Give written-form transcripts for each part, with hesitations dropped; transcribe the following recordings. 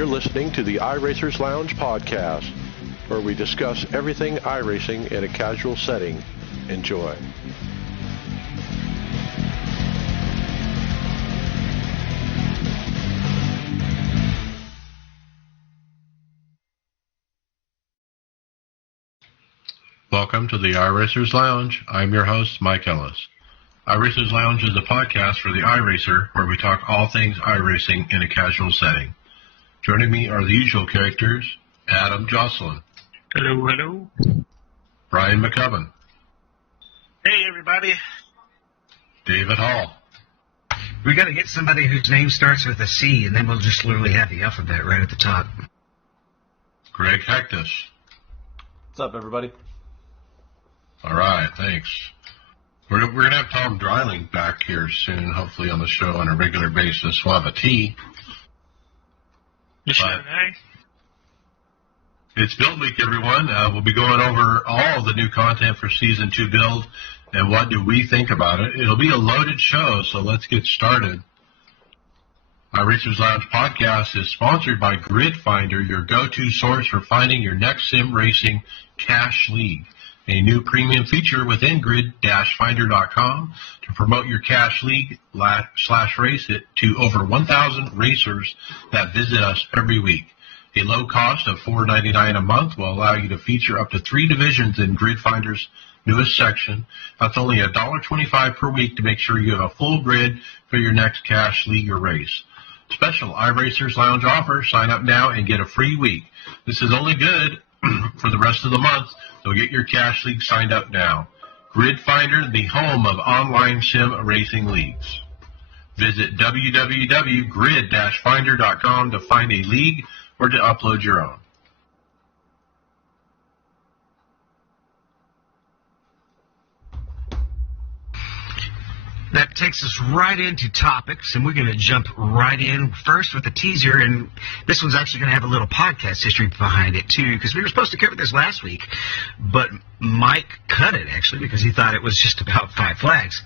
You're listening to the iRacers Lounge podcast, where we discuss everything iRacing in a casual setting. Enjoy. Welcome to the iRacers Lounge. I'm your host, Mike Ellis. iRacers Lounge is a podcast for the iRacer, where we talk all things iRacing in a casual setting. Joining me are the usual characters: Adam Jocelyn. Hello, hello. Brian McCubbin. Hey, everybody. David Hall. We got to get somebody whose name starts with a C, and then we'll just literally have the alphabet right at the top. Greg Hectus. What's up, everybody? All right, thanks. We're going to have Tom Dreiling back here soon, hopefully on the show on a regular basis. We'll have a tea. It's Build Week, everyone. We'll be going over all the new content for Season 2 Build and what do we think about it. It'll be a loaded show, so let's get started. iRacers Lounge podcast is sponsored by Grid Finder, your go-to source for finding your next sim racing cash league. A new premium feature within grid-finder.com to promote your cash league / race it to over 1,000 racers that visit us every week. A low cost of $4.99 a month will allow you to feature up to 3 divisions in Grid Finder's newest section. That's only $1.25 per week to make sure you have a full grid for your next cash league or race. Special iRacers Lounge offer: sign up now and get a free week. This is only good for the rest of the month, so get your cash league signed up now. Grid Finder, the home of online sim racing leagues. Visit www.grid-finder.com to find a league or to upload your own. That takes us right into topics, and we're going to jump right in first with a teaser, and this one's actually going to have a little podcast history behind it, too, because we were supposed to cover this last week, but Mike cut it, actually, because he thought it was just about 5 flags.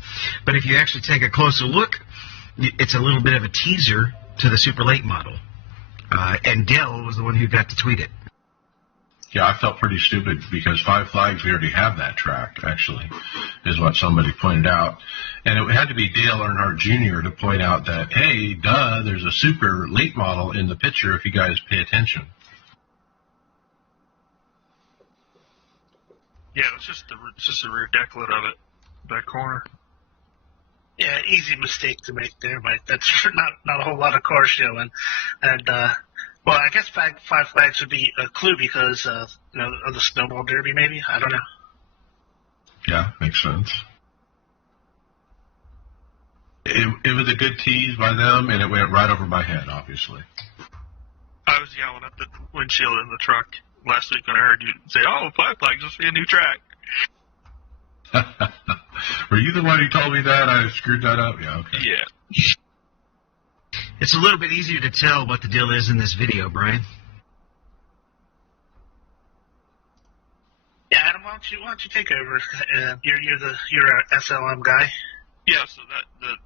But if you actually take a closer look, it's a little bit of a teaser to the Super Late model, and Dell was the one who got to tweet it. Yeah, I felt pretty stupid because 5 flags, we already have that track, actually, is what somebody pointed out. And it had to be Dale Earnhardt Jr. to point out that, hey, duh, there's a super late model in the picture if you guys pay attention. Yeah, it's just the rear decklet of it, that corner. Yeah, easy mistake to make there, Mike. That's not a whole lot of car showing. And, well, I guess 5 flags would be a clue because, of the snowball derby, maybe? I don't know. Yeah, makes sense. It was a good tease by them, and it went right over my head, obviously. I was yelling at the windshield in the truck last week when I heard you say, oh, 5 flags must be a new track. Were you the one who told me that? I screwed that up? Yeah, okay. Yeah. It's a little bit easier to tell what the deal is in this video, Brian. Yeah, Adam, why don't you take over? You're a SLM guy. Yeah, so the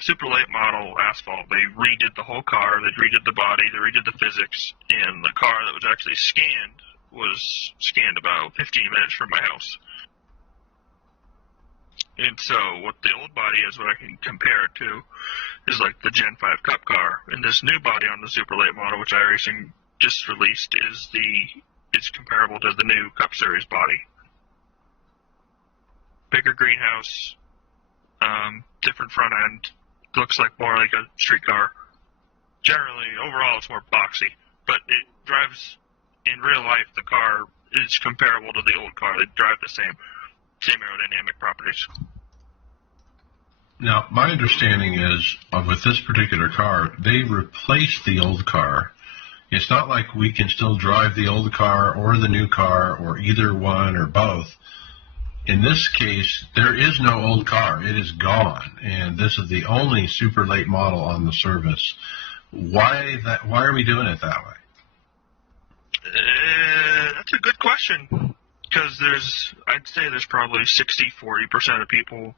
super late model asphalt, they redid the whole car, they redid the body, they redid the physics, and the car that was actually scanned was scanned about 15 minutes from my house. And so what the old body is, what I can compare it to, is like the Gen 5 Cup car. And this new body on the super late model, which iRacing just released, is comparable to the new Cup Series body. Bigger greenhouse, different front end, looks like more like a street car. Generally, overall, it's more boxy, but it drives, in real life, the car is comparable to the old car. They drive the same aerodynamic properties. Now, my understanding is, with this particular car, they replaced the old car. It's not like we can still drive the old car or the new car or either one or both. In this case, there is no old car. It is gone, and this is the only super late model on the service. Why are we doing it that way? That's a good question, because I'd say there's probably 60-40% of people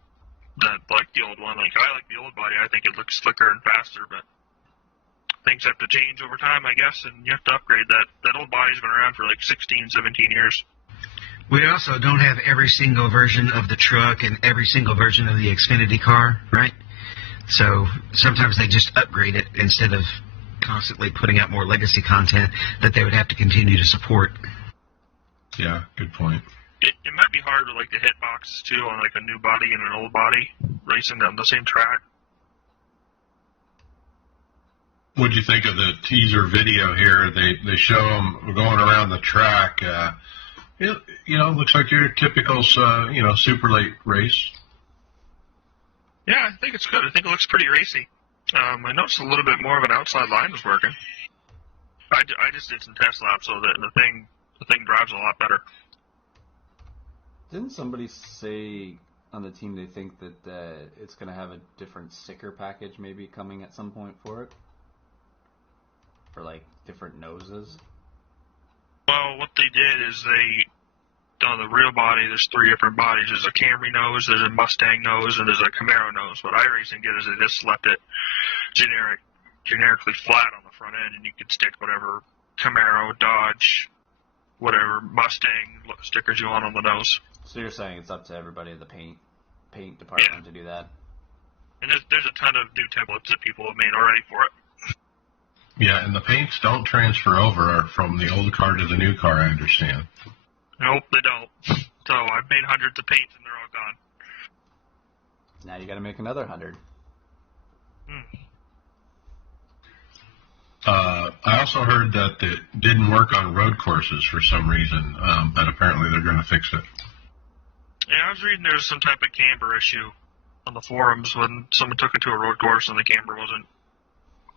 that like the old one. Like, I like the old body. I think it looks slicker and faster, but things have to change over time, I guess, and you have to upgrade that. That old body's been around for like 16, 17 years. We also don't have every single version of the truck and every single version of the Xfinity car, right? So sometimes they just upgrade it instead of constantly putting out more legacy content that they would have to continue to support. Yeah, good point. It might be hard to like the hit boxes too on like a new body and an old body racing on the same track. What'd you think of the teaser video here? They show them going around the track. It looks like your typical super late race. Yeah, I think it's good. I think it looks pretty racy. I noticed a little bit more of an outside line was working. I just did some test laps, so that the thing drives a lot better. Didn't somebody say on the team they think that it's going to have a different sticker package maybe coming at some point for it? For like different noses? Well, what they did is on the real body, there's 3 different bodies. There's a Camry nose, there's a Mustang nose, and there's a Camaro nose. What iRacing did is they just left it generically flat on the front end, and you could stick whatever Camaro, Dodge, whatever Mustang stickers you want on the nose. So you're saying it's up to everybody in the paint department to do that? And there's a ton of new templates that people have made already for it. Yeah, and the paints don't transfer over from the old car to the new car, I understand. Nope, they don't. So I've made hundreds of paints and they're all gone. Now you got to make another 100. I also heard that it didn't work on road courses for some reason, but apparently they're going to fix it. Yeah, I was reading there was some type of camber issue on the forums when someone took it to a road course and the camber wasn't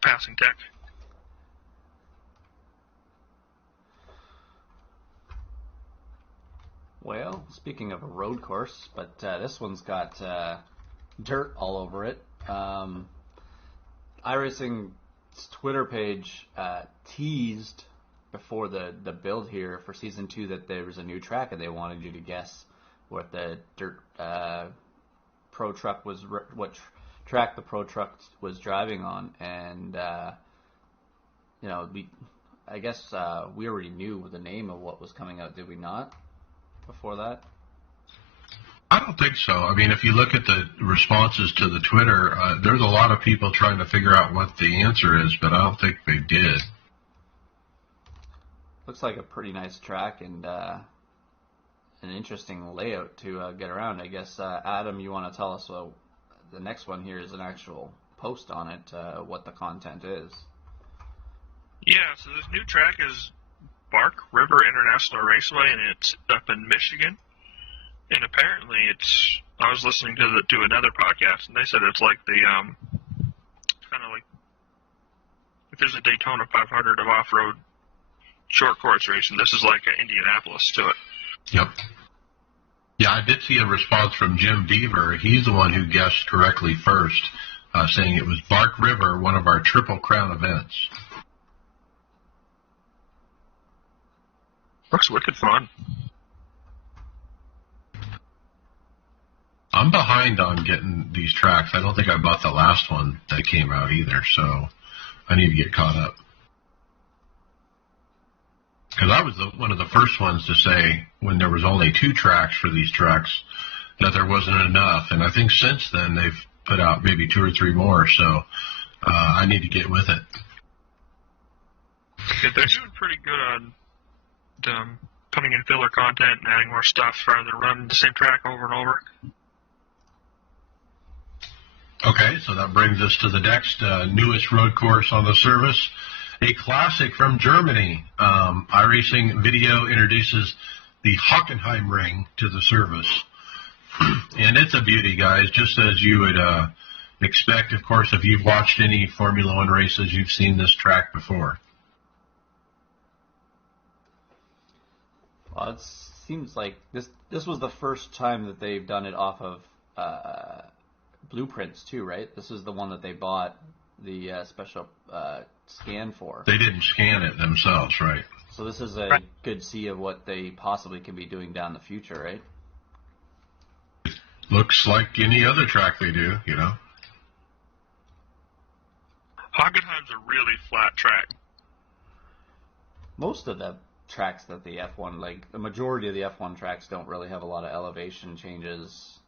passing tech. Well, speaking of a road course, but this one's got dirt all over it. iRacing's Twitter page teased before the build here for Season 2 that there was a new track, and they wanted you to guess what the dirt pro truck was, track the pro truck was driving on. And, I guess we already knew the name of what was coming out, did we not? Before that? I don't think so. I mean, if you look at the responses to the Twitter, there's a lot of people trying to figure out what the answer is, but I don't think they did. Looks like a pretty nice track and an interesting layout to get around. I guess, Adam, you want to tell us, the next one here is an actual post on it, what the content is. Yeah, so this new track is Bark River International Raceway, and it's up in Michigan. And apparently, I was listening to another podcast, and they said it's like the kind of like if there's a Daytona 500 of off-road short course racing, this is like an Indianapolis to it. Yep. Yeah, I did see a response from Jim Beaver. He's the one who guessed correctly first, saying it was Bark River, one of our Triple Crown events. Looks wicked fun. I'm behind on getting these tracks. I don't think I bought the last one that came out either, so I need to get caught up. Because I was one of the first ones to say, when there was only 2 tracks for these trucks, that there wasn't enough. And I think since then they've put out maybe 2 or 3 more, so I need to get with it. Yeah, they're doing pretty good on putting in filler content and adding more stuff rather than running the same track over and over. Okay, so that brings us to the next newest road course on the service, a classic from Germany. iRacing Video introduces the Hockenheim Ring to the service. And it's a beauty, guys, just as you would expect. Of course, if you've watched any Formula One races, you've seen this track before. Well, it seems like this was the first time that they've done it off of blueprints too, right? This is the one that they bought the special scan for. They didn't scan it themselves, right? So this is a good see of what they possibly can be doing down the future, right? Looks like any other track they do, you know. Hockenheim's a really flat track. Most of the tracks that the F1, like the majority of the F1 tracks, don't really have a lot of elevation changes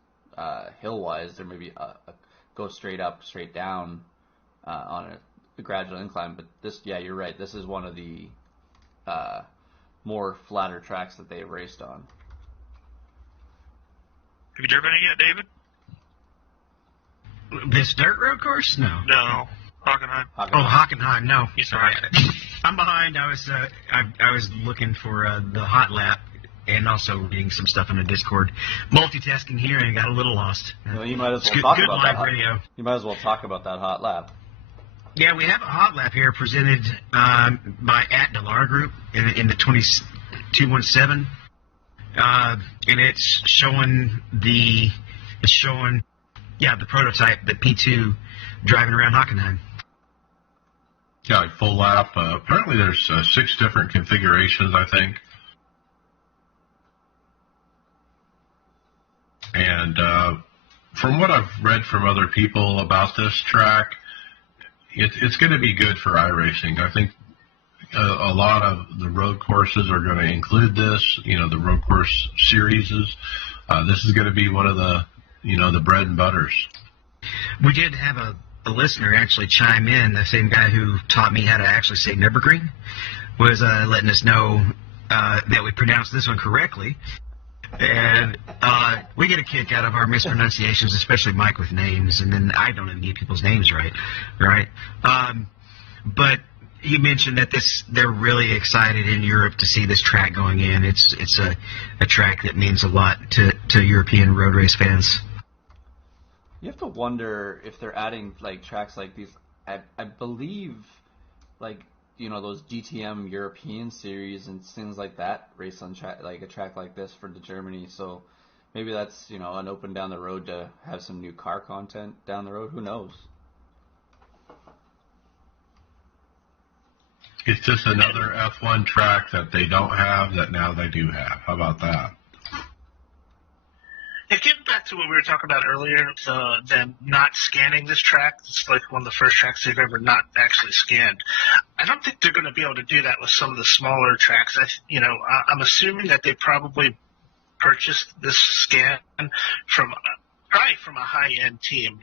hill-wise. There may be go straight up, straight down on a gradual incline. But this, yeah, you're right. This is one of the more flatter tracks that they have raced on. Have you driven it yet, David? This dirt road course? No. No. Hockenheim. Oh, Hockenheim, no. He's Sorry. fine. I'm behind. I was looking for the hot lap and also reading some stuff in the Discord. Multitasking here and got a little lost. Well, you might as well Good talk about live that. radio. You might as well talk about that hot lap. Yeah, we have a hot lap here presented by @Delar Group in the 217, and it's showing the prototype, the P2 driving around Hockenheim. Yeah, like full lap. Apparently there's 6 different configurations, I think. And from what I've read from other people about this track, it's going to be good for iRacing. I think a lot of the road courses are going to include this, the road course series. This is going to be one of the, the bread and butters. We did have a listener actually chime in, the same guy who taught me how to actually say Nürburgring, was letting us know that we pronounced this one correctly. And we get a kick out of our mispronunciations, especially Mike with names, and then I don't even get people's names right? But he mentioned that they're really excited in Europe to see this track going in. It's a track that means a lot to European road race fans. You have to wonder if they're adding like tracks like these. I believe, like those DTM European series and things like that race on like a track like this for the Germany. So maybe that's an open down the road to have some new car content down the road. Who knows? It's just another F1 track that they don't have that now they do have. How about that? And getting back to what we were talking about earlier, them not scanning this track, it's like one of the first tracks they've ever not actually scanned. I don't think they're going to be able to do that with some of the smaller tracks. I'm assuming that they probably purchased this scan from a high-end team,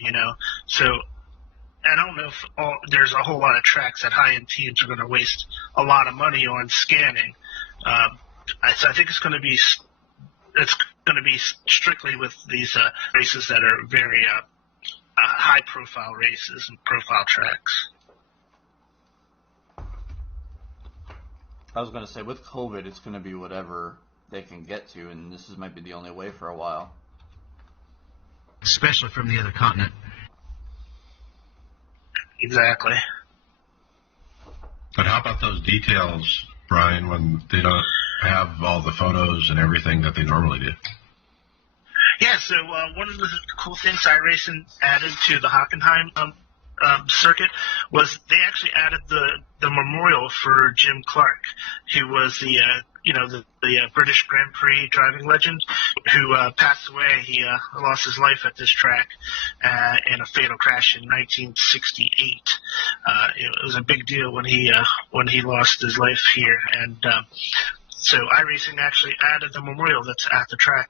So I don't know if there's a whole lot of tracks that high-end teams are going to waste a lot of money on scanning. I think it's going to be strictly with these races that are very high-profile races and profile tracks. I was going to say, with COVID, it's going to be whatever they can get to, and this might be the only way for a while. Especially from the other continent. Exactly. But how about those details, Brian, when they don't have all the photos and everything that they normally do? Yeah, so one of the cool things iRacing added to the Hockenheim circuit was they actually added the memorial for Jim Clark, who was the British Grand Prix driving legend who passed away. He lost his life at this track in a fatal crash in 1968. It was a big deal when he lost his life here, and so iRacing actually added the memorial that's at the track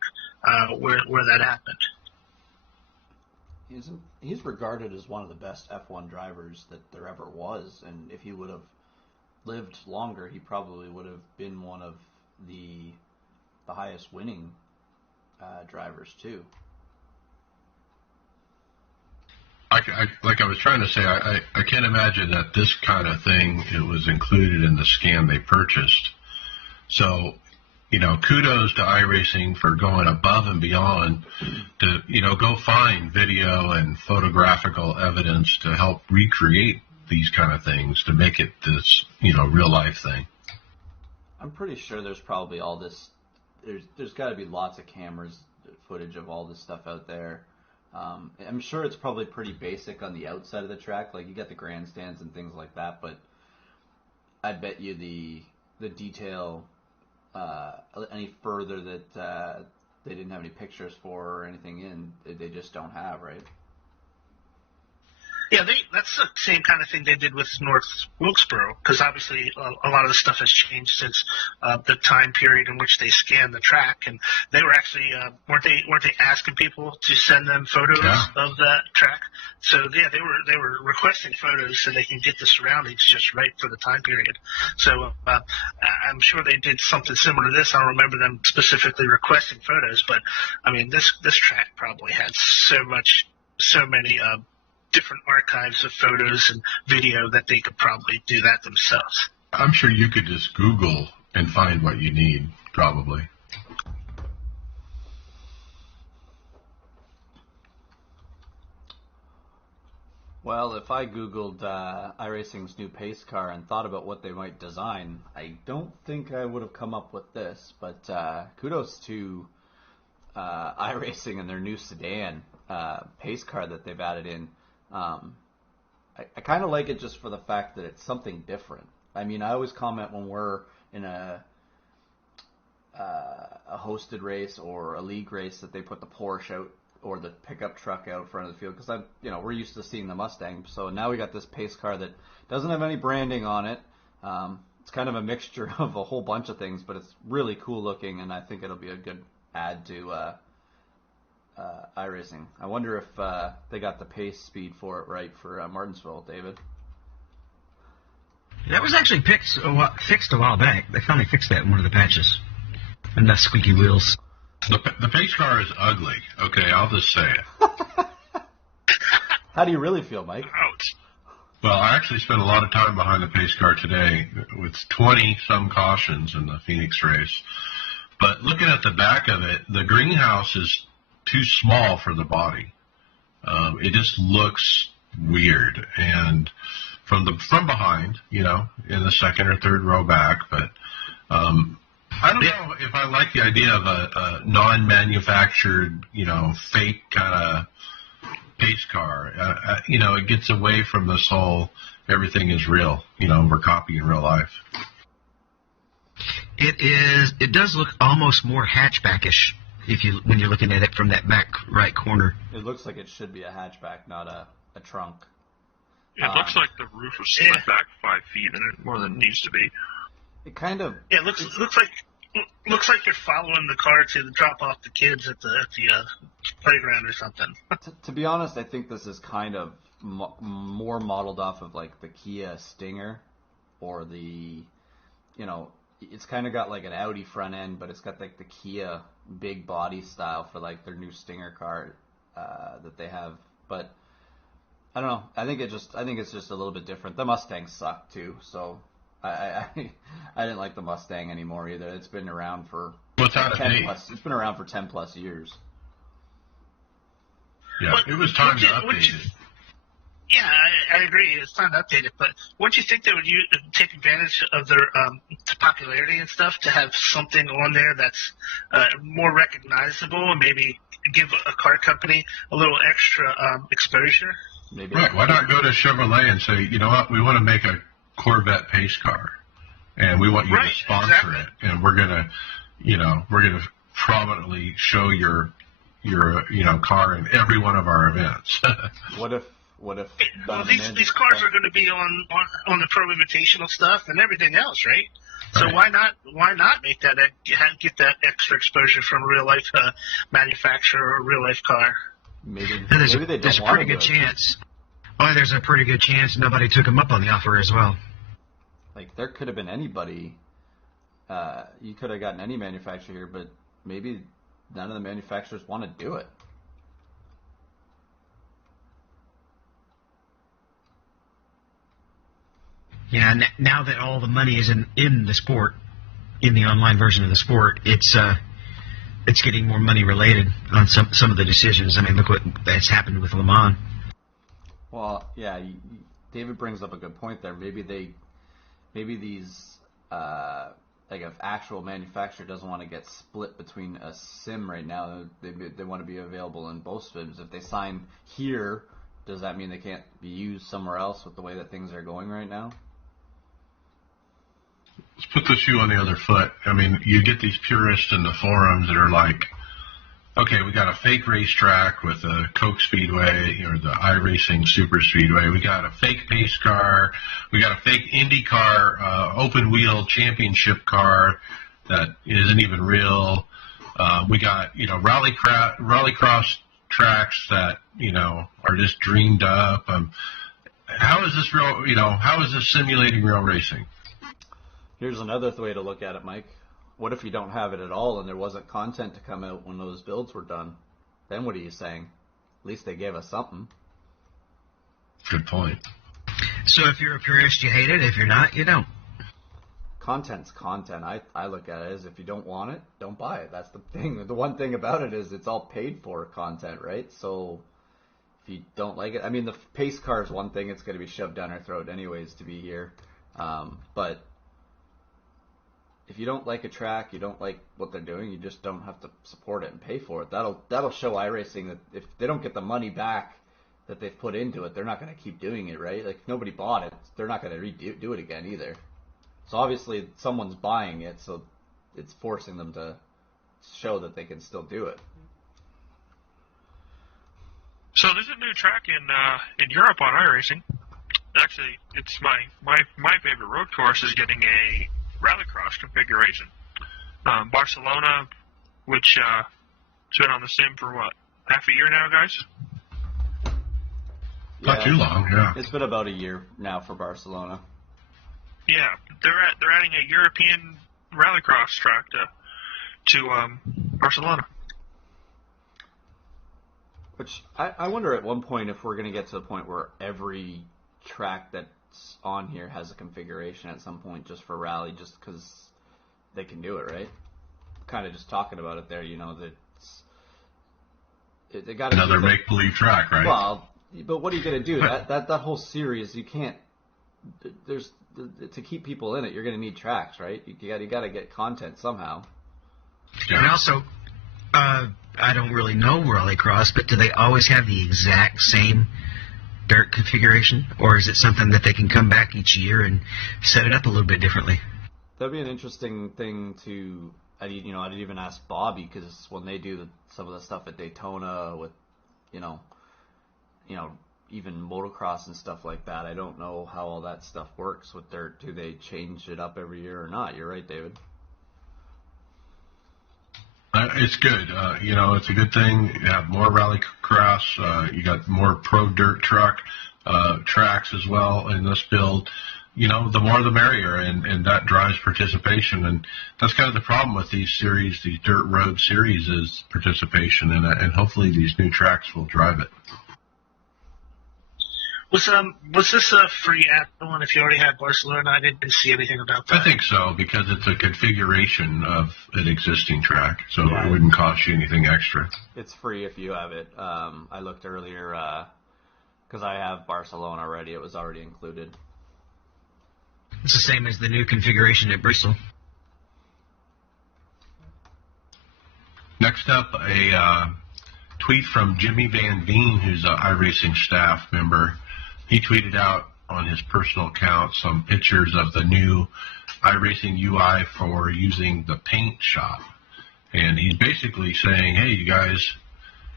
where that happened. He's regarded as one of the best F1 drivers that there ever was, and if he would have lived longer, he probably would have been one of the highest winning drivers too. Like I was trying to say, I can't imagine that this kind of thing it was included in the scan they purchased. So, kudos to iRacing for going above and beyond to, go find video and photographical evidence to help recreate these kind of things to make it this, real life thing. I'm pretty sure there's probably all this. There's got to be lots of cameras footage of all this stuff out there. I'm sure it's probably pretty basic on the outside of the track, like you got the grandstands and things like that. But I bet you the detail any further that they didn't have any pictures for or anything in, they just don't have, right? Yeah, that's the same kind of thing they did with North Wilkesboro, because obviously a lot of the stuff has changed since the time period in which they scanned the track, and they were actually weren't they asking people to send them photos of that track? So yeah, they were requesting photos so they can get the surroundings just right for the time period. So I'm sure they did something similar to this. I don't remember them specifically requesting photos, but I mean this track probably had so many different archives of photos and video that they could probably do that themselves. I'm sure you could just Google and find what you need, probably. Well, if I Googled iRacing's new pace car and thought about what they might design, I don't think I would have come up with this, but kudos to iRacing and their new sedan pace car that they've added in. I kind of like it just for the fact that it's something different. I mean, I always comment when we're in a hosted race or a league race that they put the Porsche out or the pickup truck out front of the field, because we're used to seeing the Mustang. So now we got this pace car that doesn't have any branding on it. It's kind of a mixture of a whole bunch of things, but it's really cool looking, and I think it'll be a good add to iRacing. I wonder if they got the pace speed for it right for Martinsville, David. That was actually fixed a while back. They finally fixed that in one of the patches. Enough squeaky wheels. The pace car is ugly. Okay, I'll just say it. How do you really feel, Mike? Ouch. Well, I actually spent a lot of time behind the pace car today with 20-some cautions in the Phoenix race. But looking at the back of it, the greenhouse is too small for the body. It just looks weird. And from behind, in the second or third row back, but I don't know if I like the idea of a non-manufactured, fake kind of pace car. It gets away from this whole everything is real. We're copying real life. It does look almost more hatchbackish when you're looking at it from that back right corner. It looks like it should be a hatchback, not a trunk. It looks like the roof was slid back 5 feet more than it needs to be. It kind of looks like you're following the car to drop off the kids at the playground or something. To be honest, I think this is kind of more modeled off of like the Kia Stinger, or the, it's kind of got like an Audi front end, but it's got like the Kia big body style for like their new Stinger car that they have. But I don't know. I think it's just a little bit different. The Mustangs suck too, so I didn't like the Mustang anymore either. It's been around for 10 plus years. Yeah, but it was time to update it. Yeah, I agree. It's time to update it. But wouldn't you think they would take advantage of their popularity and stuff to have something on there that's more recognizable and maybe give a car company a little extra exposure? Maybe. Right. Why not go to Chevrolet and say, you know what, we want to make a Corvette pace car, and we want you to sponsor it, and we're gonna prominently show your car in every one of our events. What if these cars are going to be on the Pro Invitational stuff and everything else, right? So why not make that get that extra exposure from a real life manufacturer or a real life car? Maybe there's they don't a want pretty to good chance. Oh, there's a pretty good chance nobody took them up on the offer as well. Like, there could have been anybody. You could have gotten any manufacturer here, but maybe none of the manufacturers want to do it. Yeah, now that all the money is in the sport, in the online version of the sport, it's getting more money related on some of the decisions. I mean, look what that's happened with Le Mans. Well, yeah, David brings up a good point there. Maybe these like if actual manufacturer doesn't want to get split between a sim right now, they want to be available in both sims. If they sign here, does that mean they can't be used somewhere else with the way that things are going right now? Let's put the shoe on the other foot. I mean, you get these purists in the forums that are like, okay, we got a fake racetrack with a Coke Speedway or the iRacing Super Speedway. We got a fake pace car. We got a fake Indy car, open wheel championship car that isn't even real. We got, rallycross tracks that, are just dreamed up. How is this real, how is this simulating real racing? Here's another way to look at it, Mike. What if you don't have it at all and there wasn't content to come out when those builds were done? Then what are you saying? At least they gave us something. Good point. So if you're a purist, you hate it. If you're not, you don't. Content's content. I look at it as if you don't want it, don't buy it. That's the thing. The one thing about it is it's all paid for content, right? So if you don't like it, I mean, the pace car is one thing. It's going to be shoved down our throat anyways to be here. But if you don't like a track, you don't like what they're doing, you just don't have to support it and pay for it. That'll show iRacing that if they don't get the money back that they've put into it, they're not going to keep doing it, right? Like, if nobody bought it, they're not going to do it again either. So obviously someone's buying it, so it's forcing them to show that they can still do it. So there's a new track in Europe on iRacing. Actually, it's my favorite road course is getting a rallycross configuration. Barcelona, which it's been on the sim for what, half a year now, guys? Not too long, yeah. It's been about a year now for Barcelona. Yeah, they're adding a European rallycross track to Barcelona. Which I wonder at one point if we're going to get to the point where every track that's on here has a configuration at some point just for rally, just because they can do it, right? Kind of just talking about it there, that they got another make-believe track, right? Well, but what are you going to do? that whole series, you can't. There's to keep people in it, you're going to need tracks, right? You got to get content somehow. Yeah. And also, I don't really know rallycross, but do they always have the exact same dirt configuration, or is it something that they can come back each year and set it up a little bit differently? That'd be an interesting thing to. I'd even ask Bobby, because when they do some of the stuff at Daytona with, even motocross and stuff like that, I don't know how all that stuff works with dirt. Do they change it up every year or not? You're right, David. It's good. It's a good thing. You have more rallycross. You got more pro dirt truck tracks as well in this build. The more the merrier, and that drives participation. And that's kind of the problem with these series, these dirt road series, is participation. And hopefully these new tracks will drive it. Was this a free app one if you already had Barcelona? I didn't see anything about that. I think so, because it's a configuration of an existing track, so Yeah. It wouldn't cost you anything extra. It's free if you have it. I looked earlier because I have Barcelona already. It was already included. It's the same as the new configuration at Bristol. Next up, a tweet from Jimmy Van Veen, who's an iRacing staff member. He tweeted out on his personal account some pictures of the new iRacing UI for using the paint shop. And he's basically saying, hey, you guys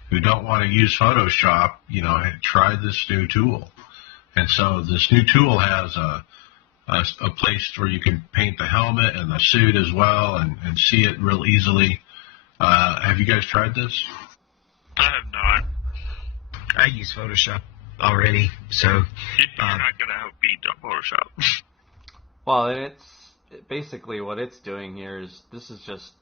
who don't want to use Photoshop, try this new tool. And so this new tool has a place where you can paint the helmet and the suit as well and see it real easily. Have you guys tried this? I have not. I use Photoshop already, so You're not going to outbeat Photoshop. Well, it's basically what it's doing here is this is just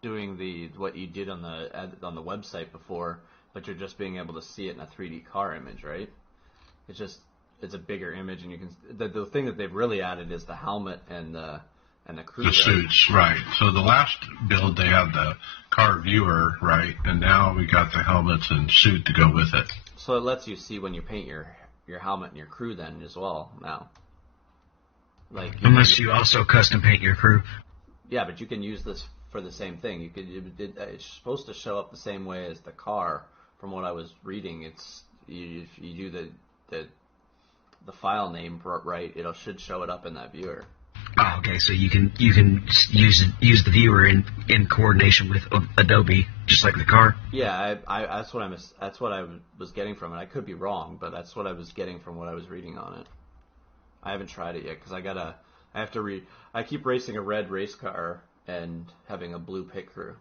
doing what you did on the website before, but you're just being able to see it in a 3D car image, right? It's a bigger image, and you can the thing that they've really added is the helmet and the crew. The suits, right. So the last build, they had the car viewer, right, and now we got the helmets and suit to go with it. So it lets you see when you paint your helmet and your crew then as well now. Unless you also custom paint your crew. Yeah, but you can use this for the same thing. It's supposed to show up the same way as the car. From what I was reading, if you do the file name right, should show it up in that viewer. Oh, okay. So you can use the viewer in coordination with Adobe, just like the car. Yeah, that's what I was getting from it. I could be wrong, but that's what I was getting from what I was reading on it. I haven't tried it yet because I keep racing a red race car and having a blue pit crew.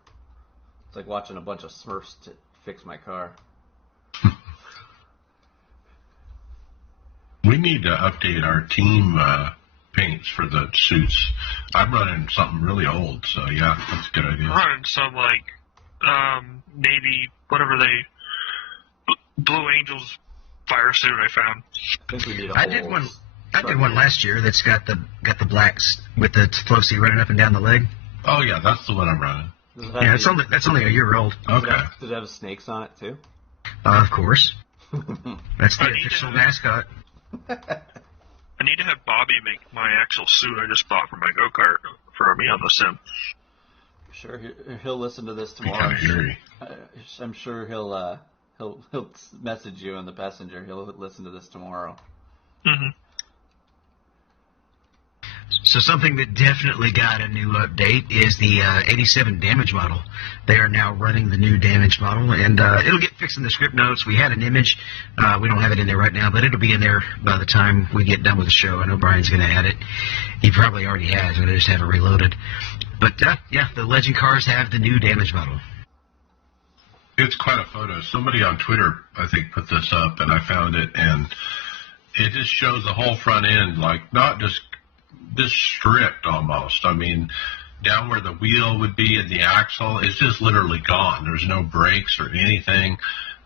It's like watching a bunch of Smurfs to fix my car. We need to update our team paints for the suits. I'm running something really old, so yeah, that's a good idea. I'm running some navy, whatever Blue Angels fire suit I found. I think we need I did one last year that's got the blacks with the Flosi running up and down the leg. Oh yeah, that's the one I'm running. Yeah, that's only a year old. Okay. Does it have snakes on it too? Of course. That's the I need official to- mascot. I need to have Bobby make my actual suit I just bought for my go-kart for me on the sim. Sure, he'll listen to this Be tomorrow. kind of eerie. I'm sure he'll message you on the messenger. He'll listen to this tomorrow. Mm-hmm. So something that definitely got a new update is the 87 damage model. They are now running the new damage model, and it'll get fixed in the script notes. We had an image. We don't have it in there right now, but it'll be in there by the time we get done with the show. I know Brian's going to add it. He probably already has, but I just haven't reloaded. But, yeah, the Legend cars have the new damage model. It's quite a photo. Somebody on Twitter, I think, put this up, and I found it, and it just shows the whole front end, like, not just this stripped almost. I mean, down where the wheel would be and the axle, it's just literally gone. There's no brakes or anything.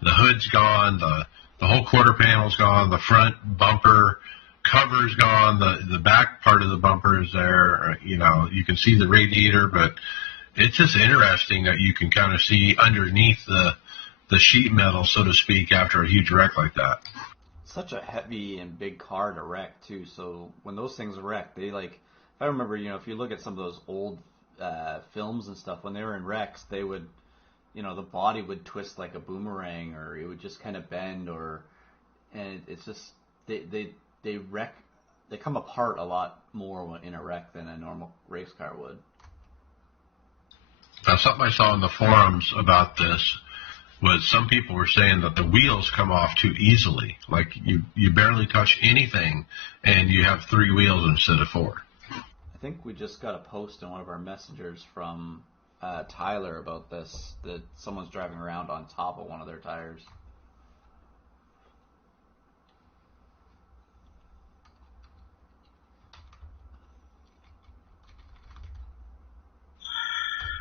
The hood's gone. The whole quarter panel's gone. The front bumper cover's gone. The back part of the bumper is there. You know, you can see the radiator, but it's just interesting that you can kind of see underneath the sheet metal, so to speak, after a huge wreck like that. Such a heavy and big car to wreck too. So when those things wreck, they if I remember, if you look at some of those old films and stuff, when they were in wrecks, they would, the body would twist like a boomerang, or it would just kind of bend, and it's just they wreck. They come apart a lot more in a wreck than a normal race car would. Now, something I saw in the forums about this was some people were saying that the wheels come off too easily. Like you barely touch anything, and you have 3 wheels instead of 4. I think we just got a post in one of our messengers from Tyler about this, that someone's driving around on top of one of their tires.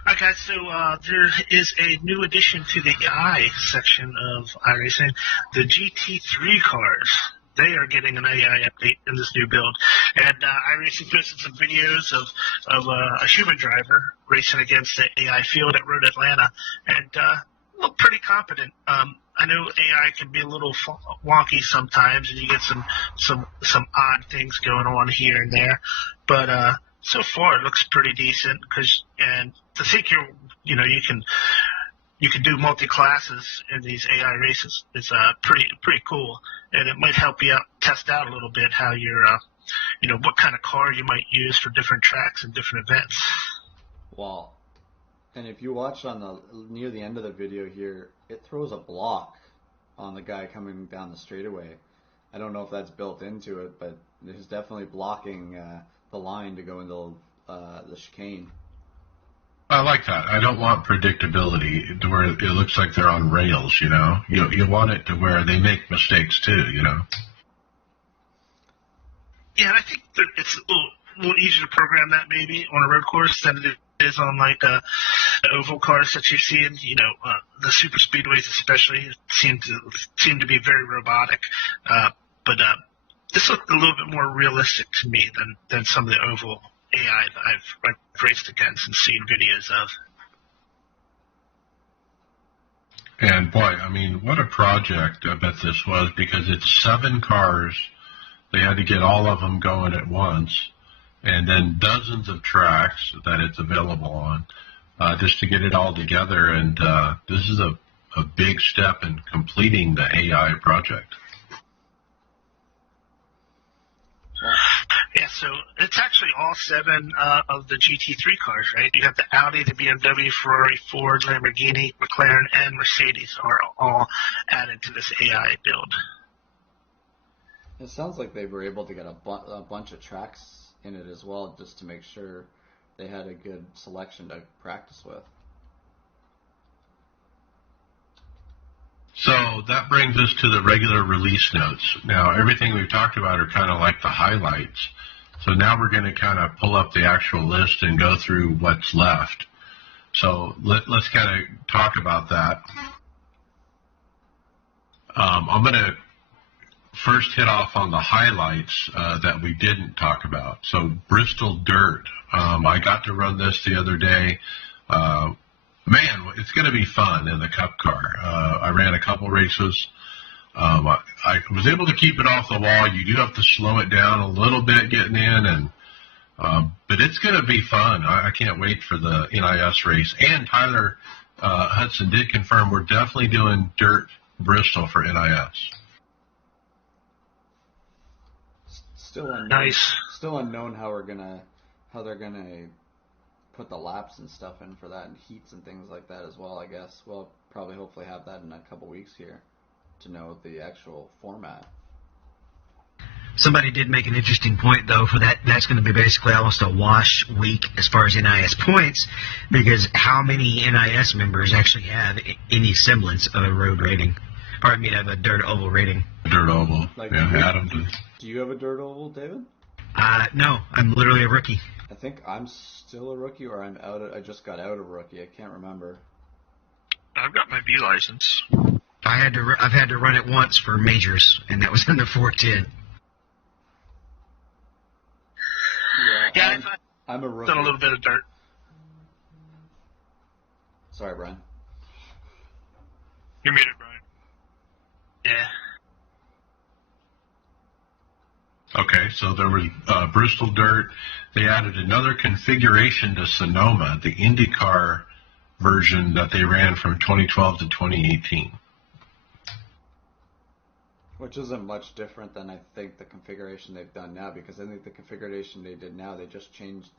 Okay, so there is a new addition to the AI section of iRacing. The GT3 cars, they are getting an AI update in this new build. And iRacing posted some videos of a human driver racing against the AI field at Road Atlanta, and looked pretty competent. I know AI can be a little wonky sometimes, and you get some odd things going on here and there, but so far it looks pretty decent. And to think you can do multi-classes in these AI races is pretty cool, and it might help you test out a little bit how you're what kind of car you might use for different tracks and different events. Well, and if you watch near the end of the video here, it throws a block on the guy coming down the straightaway. I don't know if that's built into it, but it's definitely blocking the line to go into the chicane. I like that. I don't want predictability to where it looks like they're on rails, You want it to where they make mistakes too, Yeah, and I think that it's a little easier to program that maybe on a road course than it is on the oval cars that you see in, the super speedways especially. It seem to be very robotic, but this looked a little bit more realistic to me than some of the oval AI that I've raced against and seen videos of. And boy, I mean, what a project I bet this was, because it's 7 cars. They had to get all of them going at once, and then dozens of tracks that it's available on, just to get it all together. And this is a big step in completing the AI project. Yeah, so it's actually all 7 of the GT3 cars, right? You have the Audi, the BMW, Ferrari, Ford, Lamborghini, McLaren, and Mercedes are all added to this AI build. It sounds like they were able to get a bunch of tracks in it as well, just to make sure they had a good selection to practice with. So that brings us to the regular release notes. Now, everything we've talked about are kind of like the highlights. So now we're going to kind of pull up the actual list and go through what's left. So let's kind of talk about that. I'm going to first hit off on the highlights that we didn't talk about. So Bristol Dirt. I got to run this the other day. Man, it's going to be fun in the Cup car. I ran a couple races. I was able to keep it off the wall. You do have to slow it down a little bit getting in, and but it's going to be fun. I can't wait for the NIS race. And Tyler Hudson did confirm we're definitely doing Dirt Bristol for NIS. Still unknown. Nice. Still unknown how they're gonna put the laps and stuff in for that, and heats and things like that as well. I guess we'll probably hopefully have that in a couple weeks here to know the actual format. Somebody did make an interesting point, though, for that. That's going to be basically almost a wash week as far as NIS points, because how many NIS members actually have any semblance of a road rating? Or, I mean, of a dirt oval rating. Dirt oval. Like, yeah, Adam did. Do you have a dirt oval, David? No, I'm literally a rookie. I think I'm still a rookie, or I just got out of rookie. I can't remember. I've got my B license. I've had to run it once for majors, and that was under 410. Yeah, I'm a I've rookie. done a little bit of dirt. Sorry, Brian. You muted, Brian. Yeah. Okay, so there was Bristol Dirt. They added another configuration to Sonoma, the IndyCar version that they ran from 2012 to 2018. Which isn't much different than I think the configuration they've done now, because I think the configuration they did now, they just changed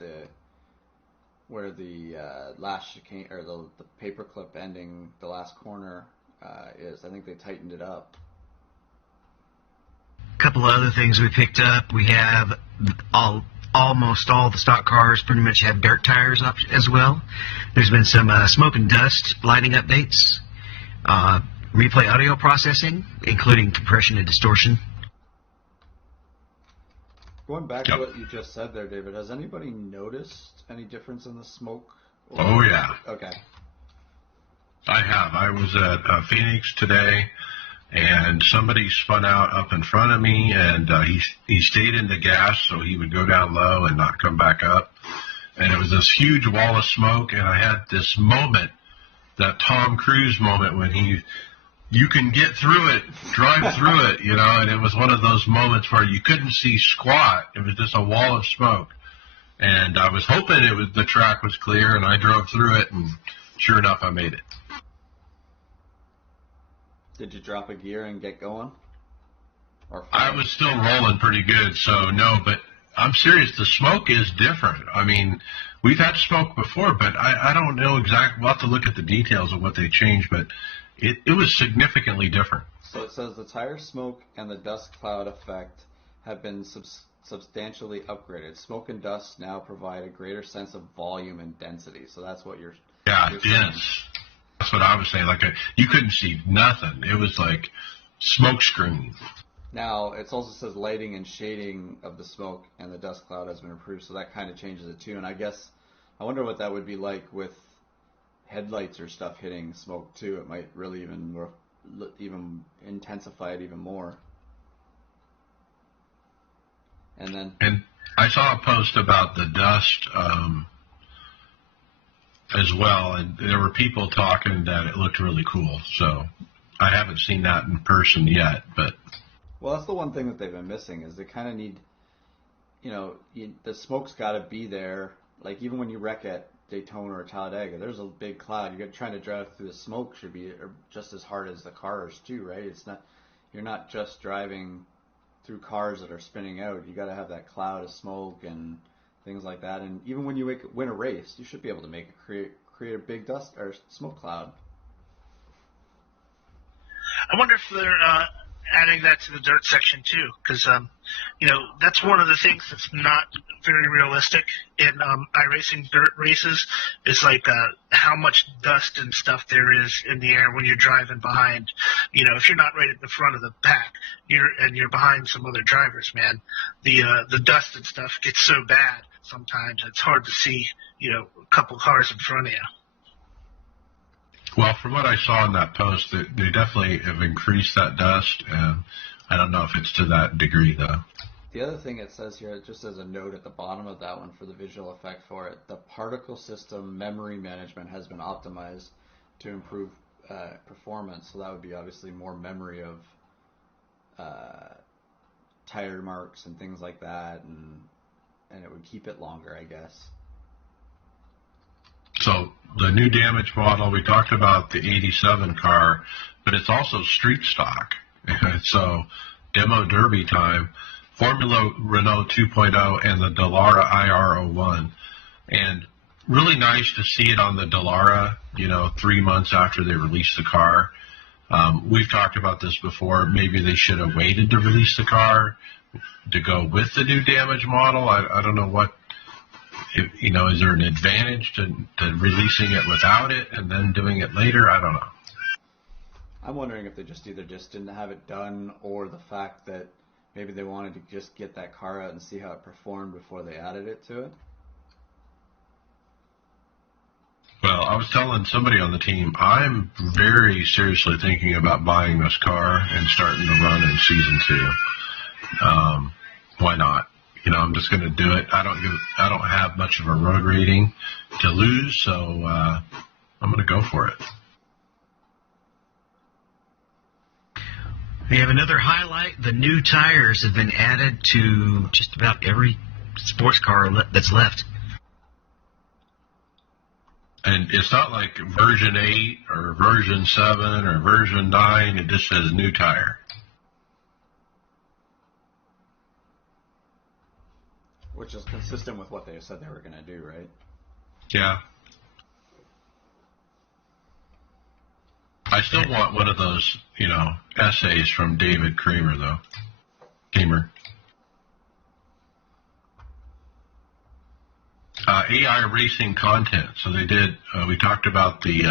where the last chicane, or the paperclip ending the last corner is. I think they tightened it up. A couple of other things we picked up. We have almost all the stock cars pretty much have dirt tires up as well. There's been some smoke and dust lighting updates, replay audio processing, including compression and distortion. Going back to what you just said there, David, has anybody noticed any difference in the smoke? Oh, yeah. Okay. I have. I was at Phoenix today, and somebody spun out up in front of me, and he stayed in the gas, so he would go down low and not come back up. And it was this huge wall of smoke, and I had this moment, that Tom Cruise moment when you can get through it, drive through it, and it was one of those moments where you couldn't see squat. It was just a wall of smoke. And I was hoping the track was clear, and I drove through it, and sure enough, I made it. Did you drop a gear and get going? I was still rolling pretty good, so no, but I'm serious. The smoke is different. I mean, we've had smoke before, but I don't know exactly. We'll have to look at the details of what they changed, but it was significantly different. So it says the tire smoke and the dust cloud effect have been substantially upgraded. Smoke and dust now provide a greater sense of volume and density. So that's what you're dense. Saying. That's what I was saying. Like you couldn't see nothing. It was like smoke screen. Now, it also says lighting and shading of the smoke and the dust cloud has been improved, so that kind of changes it too. And I wonder what that would be like with headlights or stuff hitting smoke too. It might really even intensify it even more. And I saw a post about the dust as well, and there were people talking that it looked really cool. So I haven't seen that in person yet, but. Well, that's the one thing that they've been missing is they kind of need, the smoke's got to be there. Like even when you wreck at Daytona or Talladega, there's a big cloud. You're trying to drive through the smoke should be just as hard as the cars too, right? You're not just driving through cars that are spinning out. You got to have that cloud of smoke and things like that. And even when you win a race, you should be able to create a big dust or smoke cloud. I wonder if they're adding that to the dirt section too, because that's one of the things that's not very realistic in iRacing dirt races. Is like how much dust and stuff there is in the air when you're driving behind. If you're not right at the front of the pack, you're behind some other drivers, man. The dust and stuff gets so bad sometimes it's hard to see a couple cars in front of you. Well, from what I saw in that post, they definitely have increased that dust, and I don't know if it's to that degree, though. The other thing it says here, just as a note at the bottom of that one for the visual effect for it, the particle system memory management has been optimized to improve performance, so that would be obviously more memory of tire marks and things like that, and it would keep it longer, I guess. So the new damage model, we talked about the 87 car, but it's also street stock. So demo derby time, Formula Renault 2.0 and the Dallara IR01. And really nice to see it on the Dallara, 3 months after they released the car. We've talked about this before. Maybe they should have waited to release the car to go with the new damage model. I don't know what. Is there an advantage to releasing it without it and then doing it later? I don't know. I'm wondering if they just didn't have it done, or the fact that maybe they wanted to just get that car out and see how it performed before they added it to it. Well, I was telling somebody on the team, I'm very seriously thinking about buying this car and starting to run in Season 2. Why not? I'm just going to do it. I don't have much of a road rating to lose, so I'm going to go for it. We have another highlight. The new tires have been added to just about every sports car that's left. And it's not like version 8 or version 7 or version 9. It just says new tire. Which is consistent with what they said they were going to do, right? Yeah. I still want one of those, essays from David Kramer, though. AI racing content. So they did, we talked about the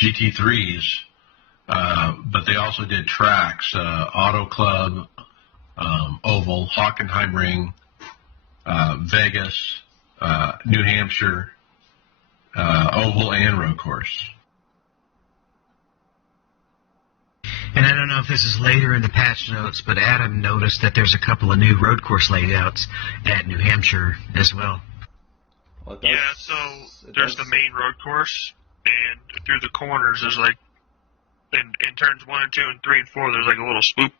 GT3s, but they also did tracks, Auto Club, Oval, Hockenheimring, Vegas, New Hampshire, Oval, and road course. And I don't know if this is later in the patch notes, but Adam noticed that there's a couple of new road course layouts at New Hampshire as well. Yeah, so there's the main road course, and through the corners there's in turns 1 and 2 and 3 and 4, there's a little swoop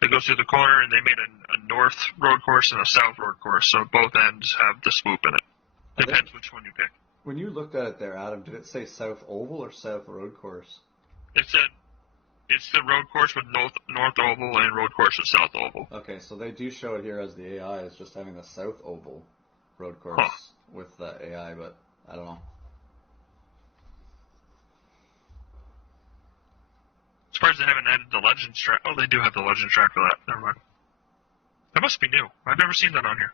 that goes through the corner, and they made a north road course and a south road course, so both ends have the swoop in it. Depends which one you pick. When you looked at it there, Adam, did it say South Oval or South Road Course? It's the road course with North Oval and road course with South Oval. Okay, so they do show it here as the AI is just having the South Oval road course with the AI, but I don't know. Surprised they haven't added the Legends track. Oh, they do have the Legends track for that. Never mind. That must be new. I've never seen that on here.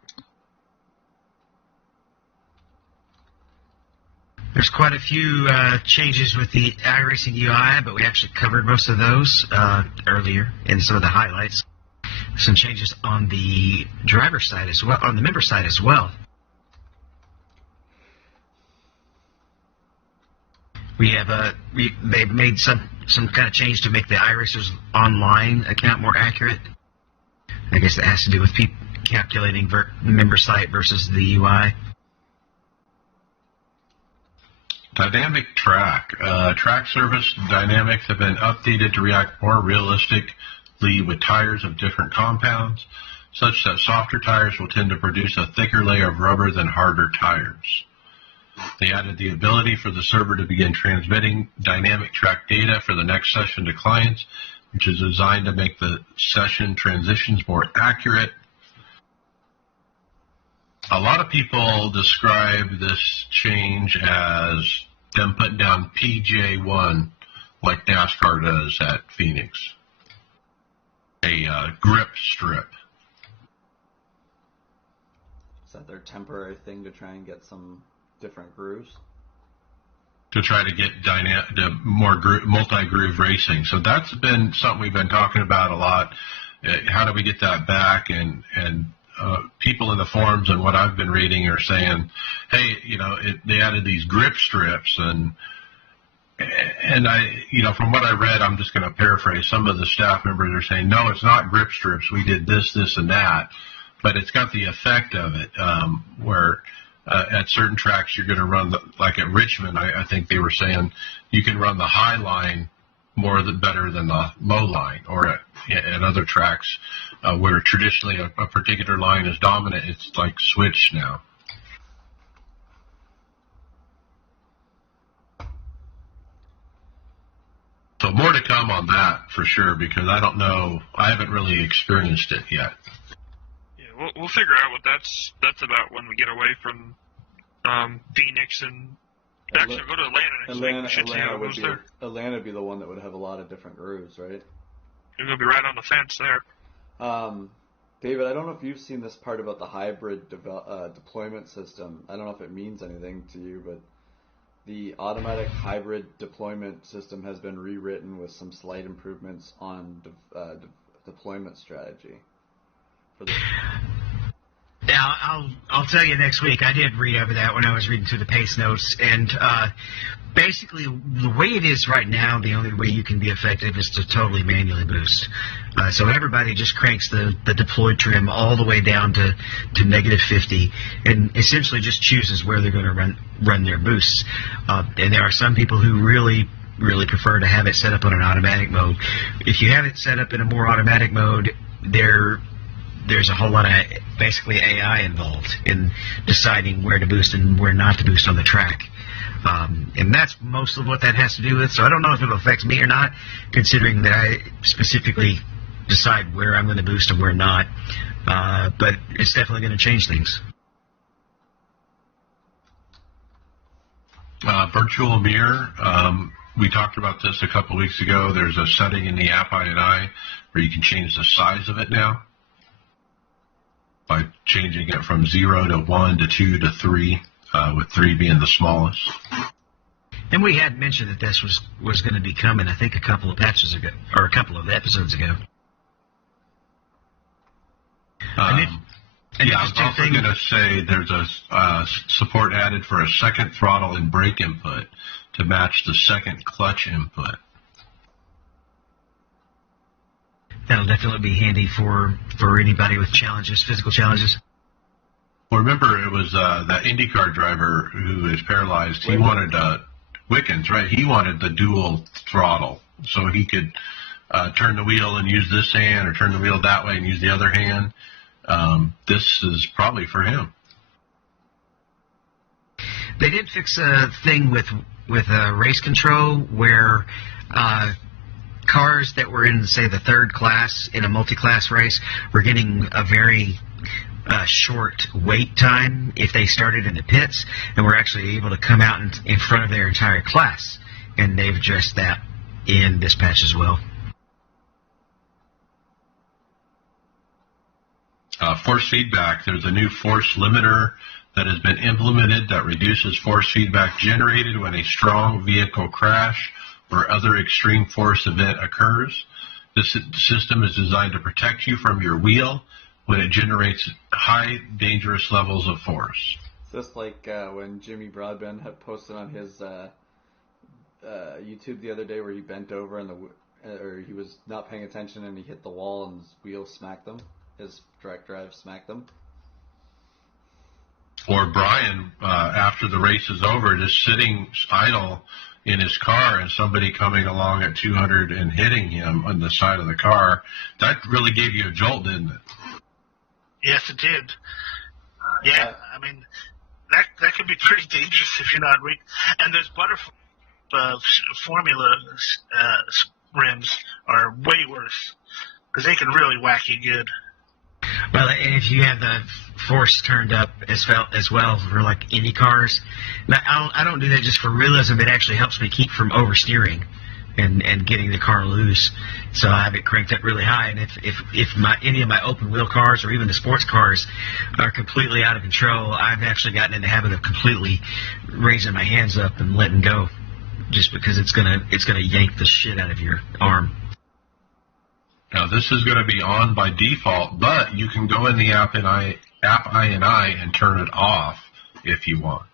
There's quite a few changes with the iRacing UI, but we actually covered most of those earlier in some of the highlights. Some changes on the driver side as well, on the member side as well. They've made some kind of change to make the iRacers online account more accurate. I guess that has to do with people calculating the member site versus the UI. Dynamic track. Track surface dynamics have been updated to react more realistically with tires of different compounds, such that softer tires will tend to produce a thicker layer of rubber than harder tires. They added the ability for the server to begin transmitting dynamic track data for the next session to clients which is designed to make the session transitions more accurate. A lot of people describe this change as them putting down PJ1 like NASCAR does at Phoenix, a grip strip. Is that their temporary thing to try and get some different grooves? To try to get more multi-groove racing. So that's been something we've been talking about a lot. How do we get that back? And people in the forums and what I've been reading are saying, hey, they added these grip strips, and I, from what I read, I'm just going to paraphrase. Some of the staff members are saying, no, it's not grip strips. We did this, and that, but it's got the effect of it, where at certain tracks you're going to run like at Richmond, I think they were saying you can run the high line better than the low line, or at other tracks where traditionally a particular line is dominant, it's like switched now. So more to come on that for sure, because I don't know, I haven't really experienced it yet. Yeah, we'll figure out what that's about when we get away from Phoenix and actually go to Atlanta next week. We should see how it goes there. Atlanta would be the one that would have a lot of different grooves, right? You're going to be right on the fence there. David, I don't know if you've seen this part about the hybrid deployment system. I don't know if it means anything to you, but the automatic hybrid deployment system has been rewritten with some slight improvements on deployment strategy. Yeah, I'll tell you next week. I did read over that when I was reading through the pace notes, and basically the way it is right now, the only way you can be effective is to totally manually boost. So everybody just cranks the deploy trim all the way down to negative 50, and essentially just chooses where they're going to run their boosts. And there are some people who really prefer to have it set up on an automatic mode. If you have it set up in a more automatic mode, there's a whole lot of basically AI involved in deciding where to boost and where not to boost on the track. And that's most of what that has to do with. So I don't know if it affects me or not, considering that I specifically decide where I'm going to boost and where not. But it's definitely going to change things. Virtual mirror. We talked about this a couple weeks ago. There's a setting in the app I&I where you can change the size of it now by changing it from 0 to 1 to 2 to 3, with 3 being the smallest. And we had mentioned that this was going to be coming, I think, a couple of patches ago, or a couple of episodes ago. I was also going to say there's a support added for a second throttle and brake input to match the second clutch input. That'll definitely be handy for anybody with challenges, physical challenges. Well, remember, it was that IndyCar driver who is paralyzed. He wanted Wickens, right? He wanted the dual throttle, so he could turn the wheel and use this hand, or turn the wheel that way and use the other hand. This is probably for him. They did fix a thing with race control where cars that were in, say, the third class in a multi-class race were getting a very short wait time if they started in the pits, and were actually able to come out in front of their entire class. And they've addressed that in this patch as well. Force feedback. There's a new force limiter that has been implemented that reduces force feedback generated when a strong vehicle crash or other extreme force event occurs. This system is designed to protect you from your wheel when it generates high dangerous levels of force. Just like when Jimmy Broadbent had posted on his YouTube the other day, where he bent over and or he was not paying attention and he hit the wall and his wheel smacked him. His direct drive smacked him. Or Brian, after the race is over, just sitting idle in his car and somebody coming along at 200 and hitting him on the side of the car. That really gave you a jolt, didn't it? Yes, it did. Yeah, I mean, that could be pretty dangerous if you're not reading. And there's butterfly formula rims are way worse because they can really whack you good. Well, and if you have the force turned up as well for like Indy cars, I don't do that just for realism. It actually helps me keep from oversteering and getting the car loose. So I have it cranked up really high. And if any of my open wheel cars or even the sports cars are completely out of control, I've actually gotten in the habit of completely raising my hands up and letting go, just because it's gonna yank the shit out of your arm. Now, this is going to be on by default, but you can go in the app INI and turn it off if you want.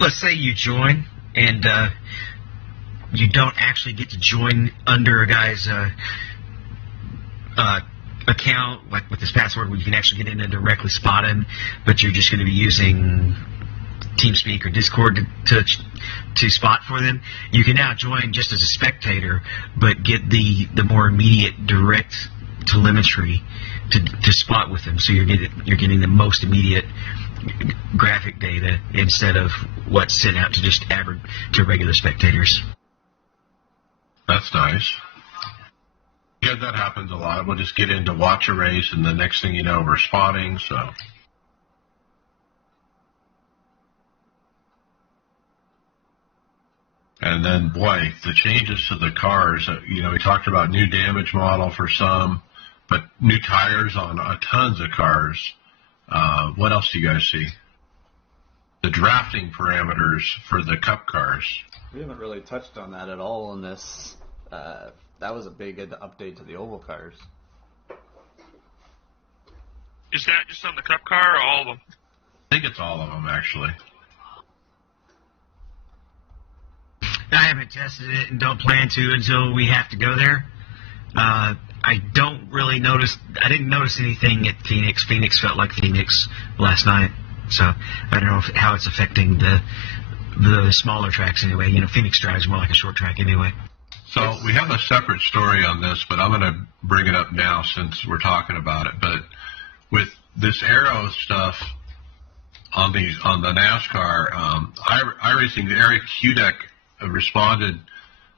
Let's say you join and you don't actually get to join under a guy's account, like with his password, where you can actually get in and directly spot him, but you're just going to be using TeamSpeak or Discord to spot for them. You can now join just as a spectator, but get the more immediate direct telemetry to spot with them. So you're getting the most immediate graphic data instead of what's sent out to just average to regular spectators. That's nice. Yeah, that happens a lot. We'll just get in to watch a race, and the next thing you know, we're spotting. So, and then, boy, the changes to the cars. We talked about new damage model for some, but new tires on tons of cars. What else do you guys see? The drafting parameters for the Cup cars. We haven't really touched on that at all in this. That was a big update to the oval cars. Is that just on the Cup car or all of them? I think it's all of them, actually. I haven't tested it and don't plan to until we have to go there. I didn't notice anything at Phoenix. Phoenix felt like Phoenix last night. So I don't know how it's affecting the smaller tracks anyway. Phoenix drives more like a short track anyway. So we have a separate story on this, but I'm going to bring it up now since we're talking about it. But with this aero stuff on the NASCAR, iRacing, Eric Hudek responded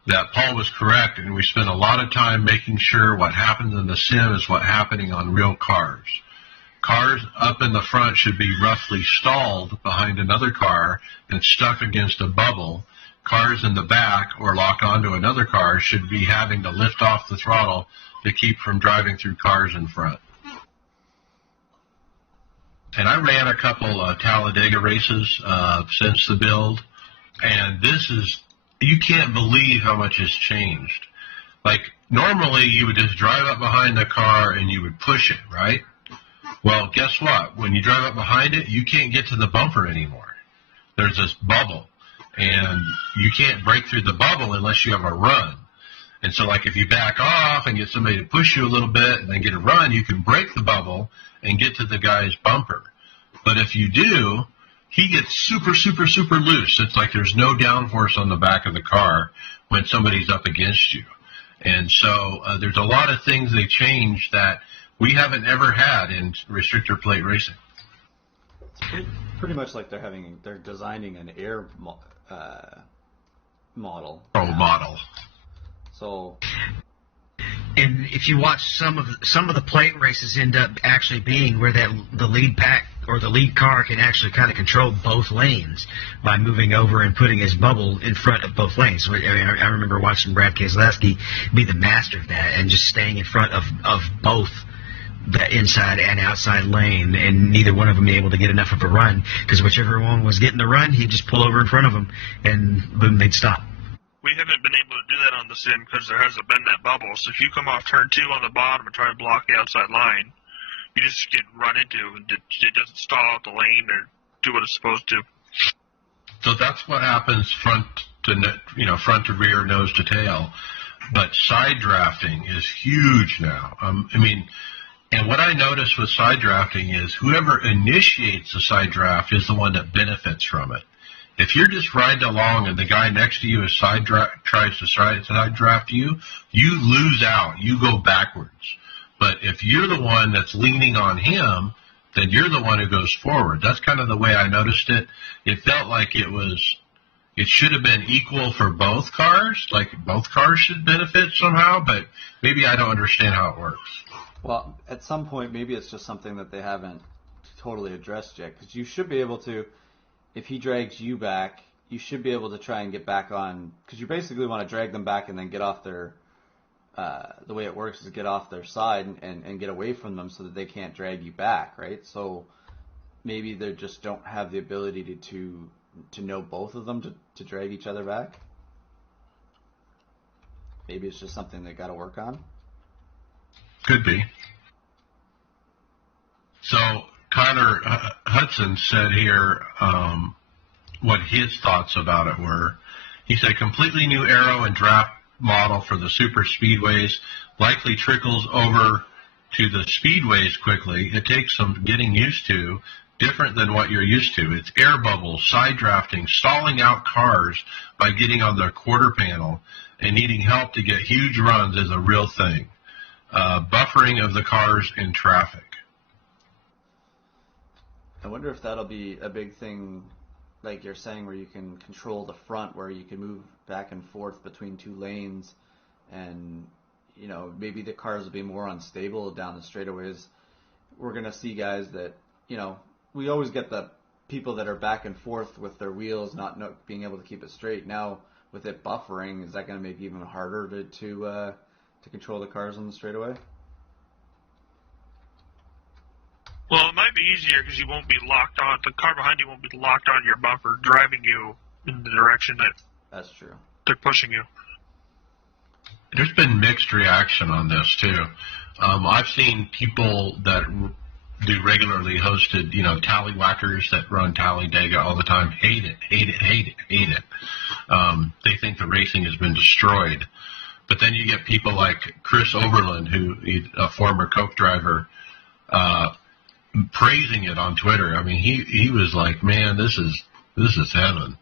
that Paul was correct, and we spent a lot of time making sure what happens in the sim is what's happening on real cars. Cars up in the front should be roughly stalled behind another car and stuck against a bubble. Cars in the back or locked onto another car should be having to lift off the throttle to keep from driving through cars in front. And I ran a couple Talladega races since the build, and you can't believe how much has changed. Like, normally you would just drive up behind the car and you would push it, right? Well, guess what? When you drive up behind it, you can't get to the bumper anymore. There's this bubble, and you can't break through the bubble unless you have a run. And so, like, if you back off and get somebody to push you a little bit and then get a run, you can break the bubble and get to the guy's bumper. But if you do, he gets super, super, super loose. It's like there's no downforce on the back of the car when somebody's up against you. And so there's a lot of things they changed that we haven't ever had in restrictor plate racing. It's pretty much like they're designing an air model. Model. So, and if you watch some of the plate races, end up actually being where the lead pack or the lead car can actually kind of control both lanes by moving over and putting his bubble in front of both lanes. I remember watching Brad Keselowski be the master of that and just staying in front of both the inside and outside lane, and neither one of them able to get enough of a run, because whichever one was getting the run, he'd just pull over in front of them, and boom, they'd stop. We haven't been able to do that on the sim because there hasn't been that bubble. So if you come off turn 2 on the bottom and try to block the outside line, you just get run into, and it doesn't stall out the lane or do what it's supposed to. So that's what happens front to rear, nose to tail. But side drafting is huge now. And what I notice with side drafting is whoever initiates the side draft is the one that benefits from it. If you're just riding along and the guy next to you is tries to side draft you, you lose out. You go backwards. But if you're the one that's leaning on him, then you're the one who goes forward. That's kind of the way I noticed it. It felt like it should have been equal for both cars, like both cars should benefit somehow, but maybe I don't understand how it works. Well, at some point, maybe it's just something that they haven't totally addressed yet, because you should be able to, if he drags you back, you should be able to try and get back on, because you basically want to drag them back and then get off their, the way it works is get off their side and get away from them so that they can't drag you back, right? So maybe they just don't have the ability to know both of them to drag each other back. Maybe it's just something they got to work on. Could be. So Connor Hudson said here what his thoughts about it were. He said completely new aero and draft model for the super speedways, likely trickles over to the speedways quickly. It takes some getting used to, different than what you're used to. It's air bubbles, side drafting, stalling out cars by getting on their quarter panel, and needing help to get huge runs is a real thing. Buffering of the cars in traffic. I wonder if that'll be a big thing, like you're saying, where you can control the front, where you can move back and forth between two lanes, and maybe the cars will be more unstable down the straightaways. We're going to see guys that, we always get the people that are back and forth with their wheels not being able to keep it straight. Now, with it buffering, is that going to make it even harder to control the cars on the straightaway? Well, it might be easier because you won't be locked on. The car behind you won't be locked on your bumper, driving you in the direction that That's true. they're pushing you. There's been mixed reaction on this too. I've seen people that do regularly hosted, tallywhackers that run Talladega all the time hate it. They think the racing has been destroyed. But then you get people like Chris Overland, a former Coke driver, praising it on Twitter. I mean, he was like, man, this is heaven.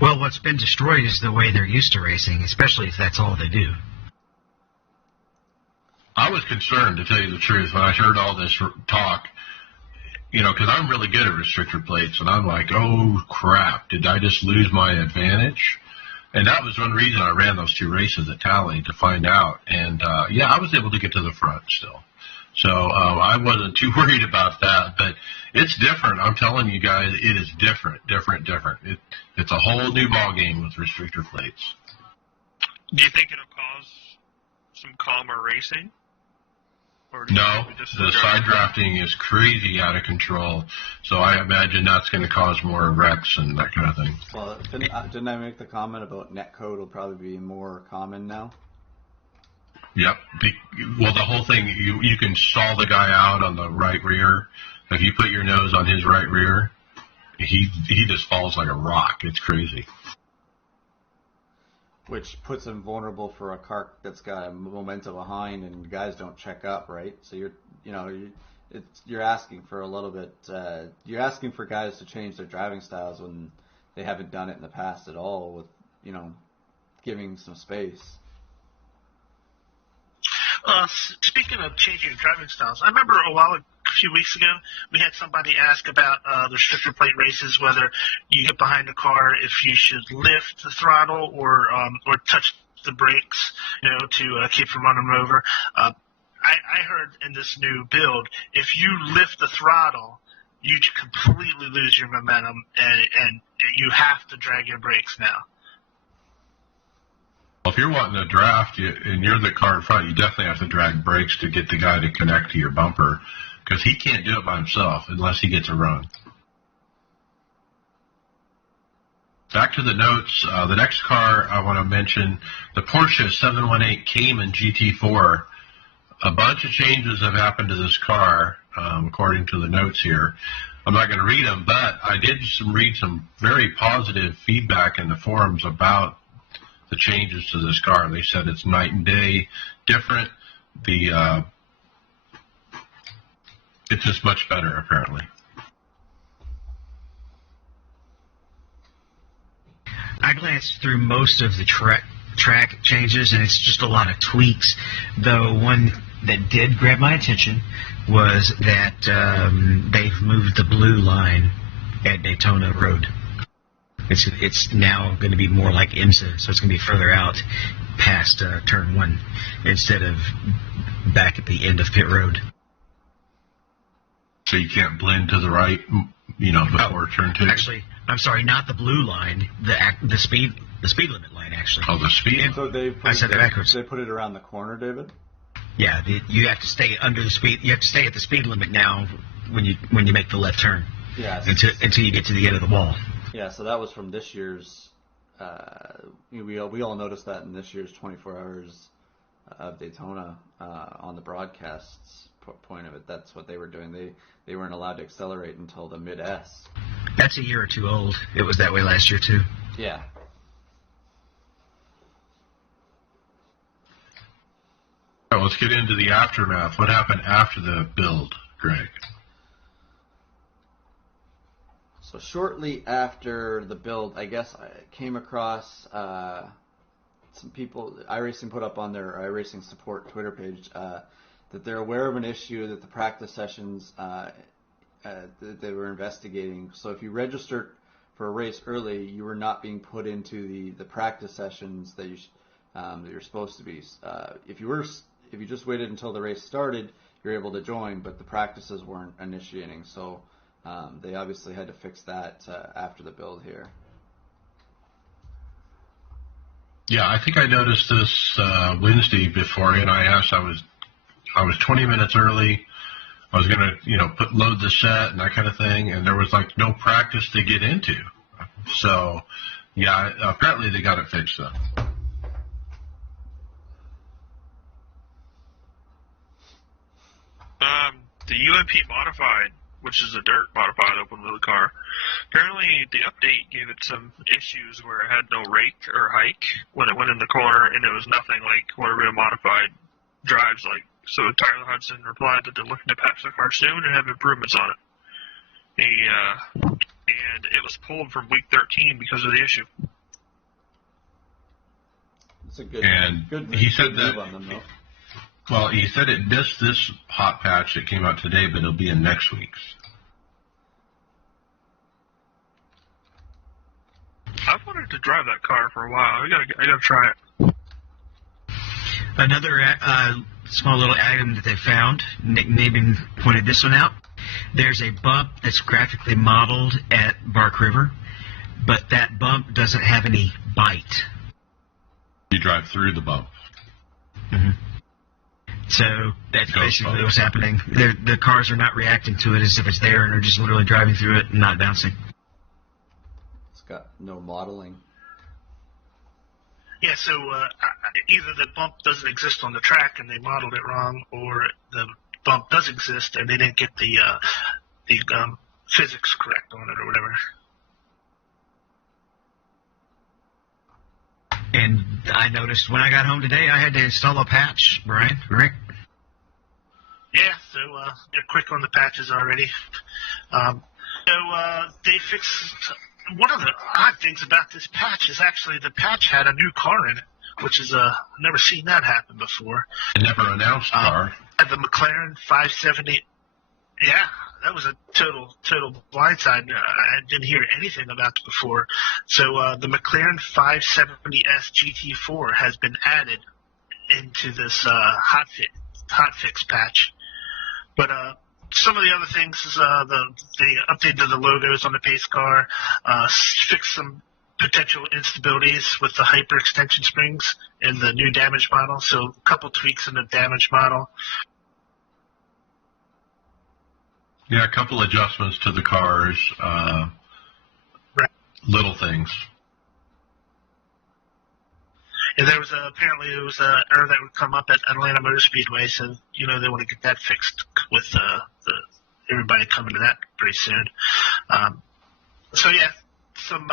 Well, what's been destroyed is the way they're used to racing, especially if that's all they do. I was concerned, to tell you the truth, when I heard all this talk, because I'm really good at restrictor plates, and I'm like, oh, crap, did I just lose my advantage? And that was one reason I ran those two races at Tally, to find out. And, I was able to get to the front still. So I wasn't too worried about that. But it's different. I'm telling you guys, it is different. It's a whole new ball game with restrictor plates. Do you think it'll cause some calmer racing? Or do you No, think this is the side drafting is crazy out of control. So I imagine that's going to cause more wrecks and that kind of thing. Well, didn't I make the comment about netcode will probably be more common now? Yep. Well, the whole thing, you can stall the guy out on the right rear. If you put your nose on his right rear, he just falls like a rock. It's crazy. Which puts him vulnerable for a car that's got a momentum behind, and guys don't check up, right? So you're asking for a little bit. You're asking for guys to change their driving styles when they haven't done it in the past at all. With giving some space. Speaking of changing driving styles, I remember a few weeks ago, we had somebody ask about the restrictor plate races, whether you get behind the car, if you should lift the throttle or touch the brakes, to keep from running them over. I heard in this new build, if you lift the throttle, you completely lose your momentum, and you have to drag your brakes now. Well, if you're wanting to draft and you're the car in front, you definitely have to drag brakes to get the guy to connect to your bumper, because he can't do it by himself unless he gets a run. Back to the notes. The next car I want to mention, the Porsche 718 Cayman GT4. A bunch of changes have happened to this car, according to the notes here. I'm not going to read them, but I did read some very positive feedback in the forums about the changes to this car. They said it's night and day different. It's just much better, apparently. I glanced through most of the track changes, and it's just a lot of tweaks. Though one that did grab my attention was that they've moved the blue line at Daytona Road. It's now going to be more like IMSA, so it's going to be further out past turn 1 instead of back at the end of pit road. So you can't blend to the right, before turn 2? Actually, I'm sorry, not the blue line, the speed limit line, actually. Oh, the speed. So I said that backwards. They put it around the corner, David? Yeah, you have to stay under the speed. You have to stay at the speed limit now when you make the left turn. Yes. Until you get to the end of the wall. Yeah, so that was from this year's. We all noticed that in this year's 24 Hours of Daytona on the broadcast's point of it. That's what they were doing. They weren't allowed to accelerate until the mid S. That's a year or two old. It was that way last year too. Yeah. All right, let's get into the aftermath. What happened after the build, Greg? So shortly after the build, I guess I came across some people. iRacing put up on their iRacing support Twitter page that they're aware of an issue that the practice sessions that they were investigating. So if you registered for a race early, you were not being put into the practice sessions that you're supposed to be. If you just waited until the race started, you're able to join, but the practices weren't initiating. So they obviously had to fix that after the build here. Yeah, I think I noticed this Wednesday beforehand. I asked. I was 20 minutes early. I was gonna, load the set and that kind of thing, and there was like no practice to get into. So, yeah, apparently they got it fixed though. The UMP modified, which is a dirt modified open wheel car, apparently the update gave it some issues where it had no rake or hike when it went in the corner, and it was nothing like what a real modified drives like. So Tyler Hudson replied that they're looking to patch the car soon and have improvements on it. And it was pulled from week 13 because of the issue. It's a good. He said good that. move on them, though. Well, he said it missed this hot patch that came out today, but it'll be in next week's. I've wanted to drive that car for a while. I gotta try it. Another small little item that they found, Nick Nabin pointed this one out. There's a bump that's graphically modeled at Bark River, but that bump doesn't have any bite. You drive through the bump. Mm-hmm. So that's basically what's happening. The cars are not reacting to it as if it's there, and they're just literally driving through it and not bouncing. It's got no modeling. Yeah, so either the bump doesn't exist on the track and they modeled it wrong, or the bump does exist and they didn't get the physics correct on it or whatever. And I noticed when I got home today, I had to install a patch, Brian, Rick. Yeah, so they're quick on the patches already. They fixed one of the odd things about this patch is actually the patch had a new car in it, which is I've never seen that happen before. A never announced car. The McLaren 570. Yeah, that was a total blindside. I didn't hear anything about it before. So the McLaren 570S GT4 has been added into this hotfix patch. But some of the other things is they updated the logos on the pace car, fixed some potential instabilities with the hyper extension springs in the new damage model. So a couple tweaks in the damage model. Yeah, a couple adjustments to the cars, Right. Little things. And there was apparently an error that would come up at Atlanta Motor Speedway, so they want to get that fixed with everybody coming to that pretty soon. So yeah, some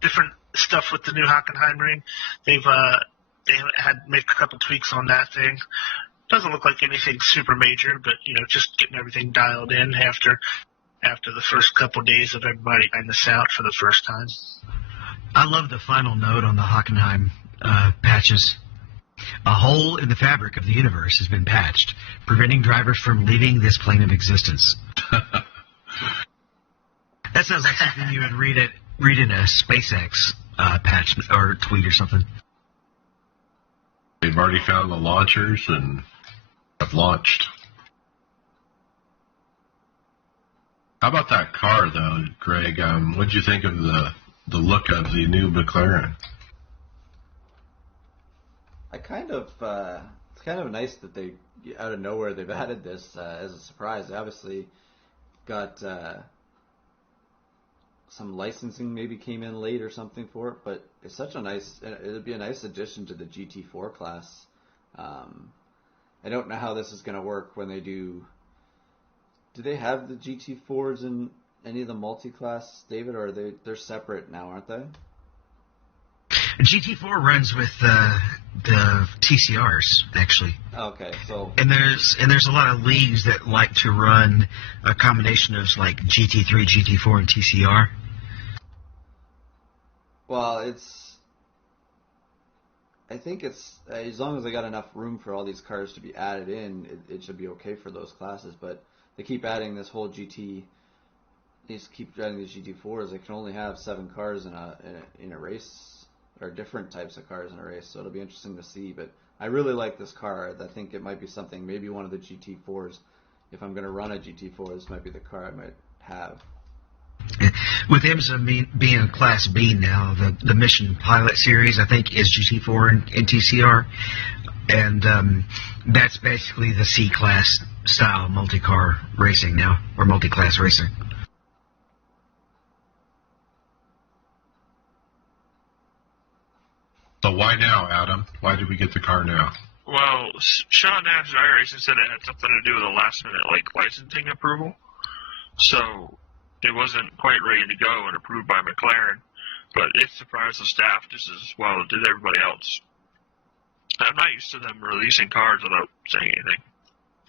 different stuff with the new Hockenheim ring. They had made a couple tweaks on that thing. Doesn't look like anything super major, but just getting everything dialed in after the first couple days of everybody trying this out for the first time. I love the final note on the Hockenheim patches. A hole in the fabric of the universe has been patched, preventing drivers from leaving this plane of existence. That sounds like something you would read in a SpaceX patch or tweet or something. They've already found the launchers and have launched. How about that car, though, Greg? What did you think of the look of the new McLaren? It's kind of nice that they, out of nowhere, they've added this as a surprise. They obviously got some licensing maybe came in late or something for it, but it's such a nice, it'd be a nice addition to the GT4 class. I don't know how this is going to work when they do they have the GT4s in any of the multi-class, David, or they're separate now, aren't they? GT4 runs with the TCRs, actually. Okay, so and there's a lot of leagues that like to run a combination of like GT3, GT4, and TCR. Well, I think it's as long as they got enough room for all these cars to be added in, it should be okay for those classes. But they keep adding this whole GT. They just keep adding these GT4s. They can only have 7 cars in a race, or different types of cars in a race. So it'll be interesting to see. But I really like this car. I think it might be something. Maybe one of the GT4s. If I'm going to run a GT4, this might be the car I might have. With IMSA being Class B now, the Mission Pilot Series, I think, is GT4 and TCR. And that's basically the C-Class style multi-car racing now, or multi-class racing. So why now, Adam? Why did we get the car now? Well, Sean Nash at iRacing said it had something to do with a last-minute licensing approval. So it wasn't quite ready to go and approved by McLaren, but it surprised the staff just as well as did everybody else. I'm not used to them releasing cars without saying anything.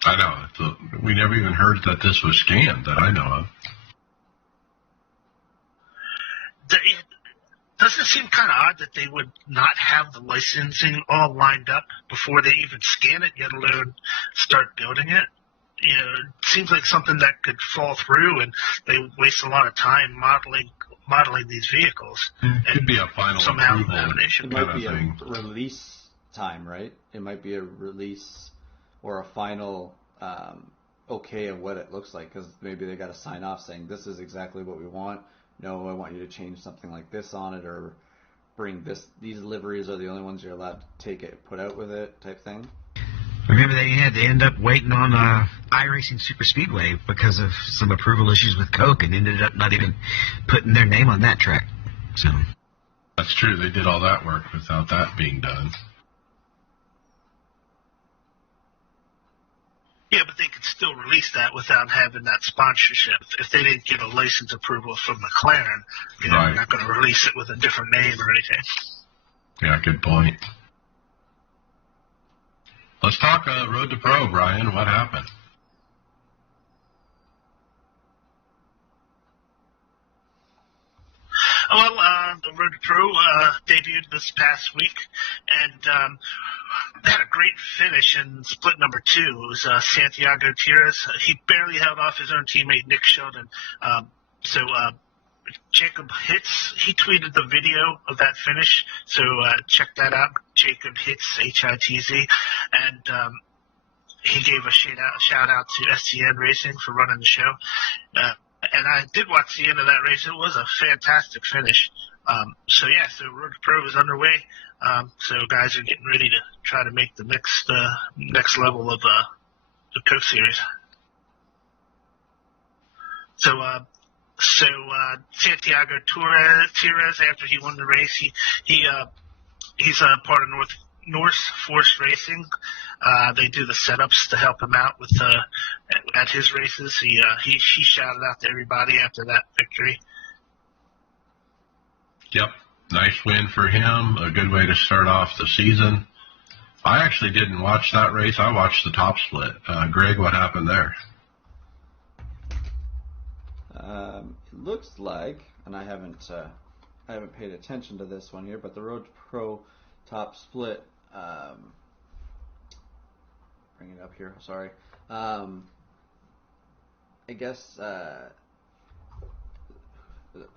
I know. We never even heard that this was scanned that I know of. Doesn't it seem kind of odd that they would not have the licensing all lined up before they even scan it, yet alone start building it? You know, it seems like something that could fall through, and they waste a lot of time modeling these vehicles. It could be a final somehow approval It might be thing. a release time, right? It might be a release or a final okay of what it looks like, because maybe they got to sign off saying this is exactly what we want. No, I want you to change something like this on it, or bring this. These liveries are the only ones you're allowed to take it, put out with it, type thing. Remember they ended up waiting on iRacing Super Speedway because of some approval issues with Coke, and ended up not even putting their name on that track. So That's true. They did all that work without that being done. Yeah, but they could still release that without having that sponsorship. If they didn't get a license approval from McLaren, Right. they're not going to release it with a different name or anything. Yeah, good point. Let's talk Road to Pro, Brian. What happened? Well, the Road to Pro debuted this past week, and they had a great finish in split number 2. It was Santiago Tires. He barely held off his own teammate Nick Sheldon. So Jacob Hitz, he tweeted the video of that finish, so check that out. Jacob Hitz, Hitz, and he gave a shout out to STN Racing for running the show. And I did watch the end of that race. It was a fantastic finish. So Road to Pro is underway. So guys are getting ready to try to make the next level of the Coke Series. So Santiago Tires, after he won the race, he's a part of North Force Racing. They do the setups to help him out with at his races. He shouted out to everybody after that victory. Yep. Nice win for him. A good way to start off the season. I actually didn't watch that race. I watched the top split. Greg, what happened there? It looks like, and I haven't paid attention to this one here, but the Road to Pro top split, bring it up here. Sorry. I guess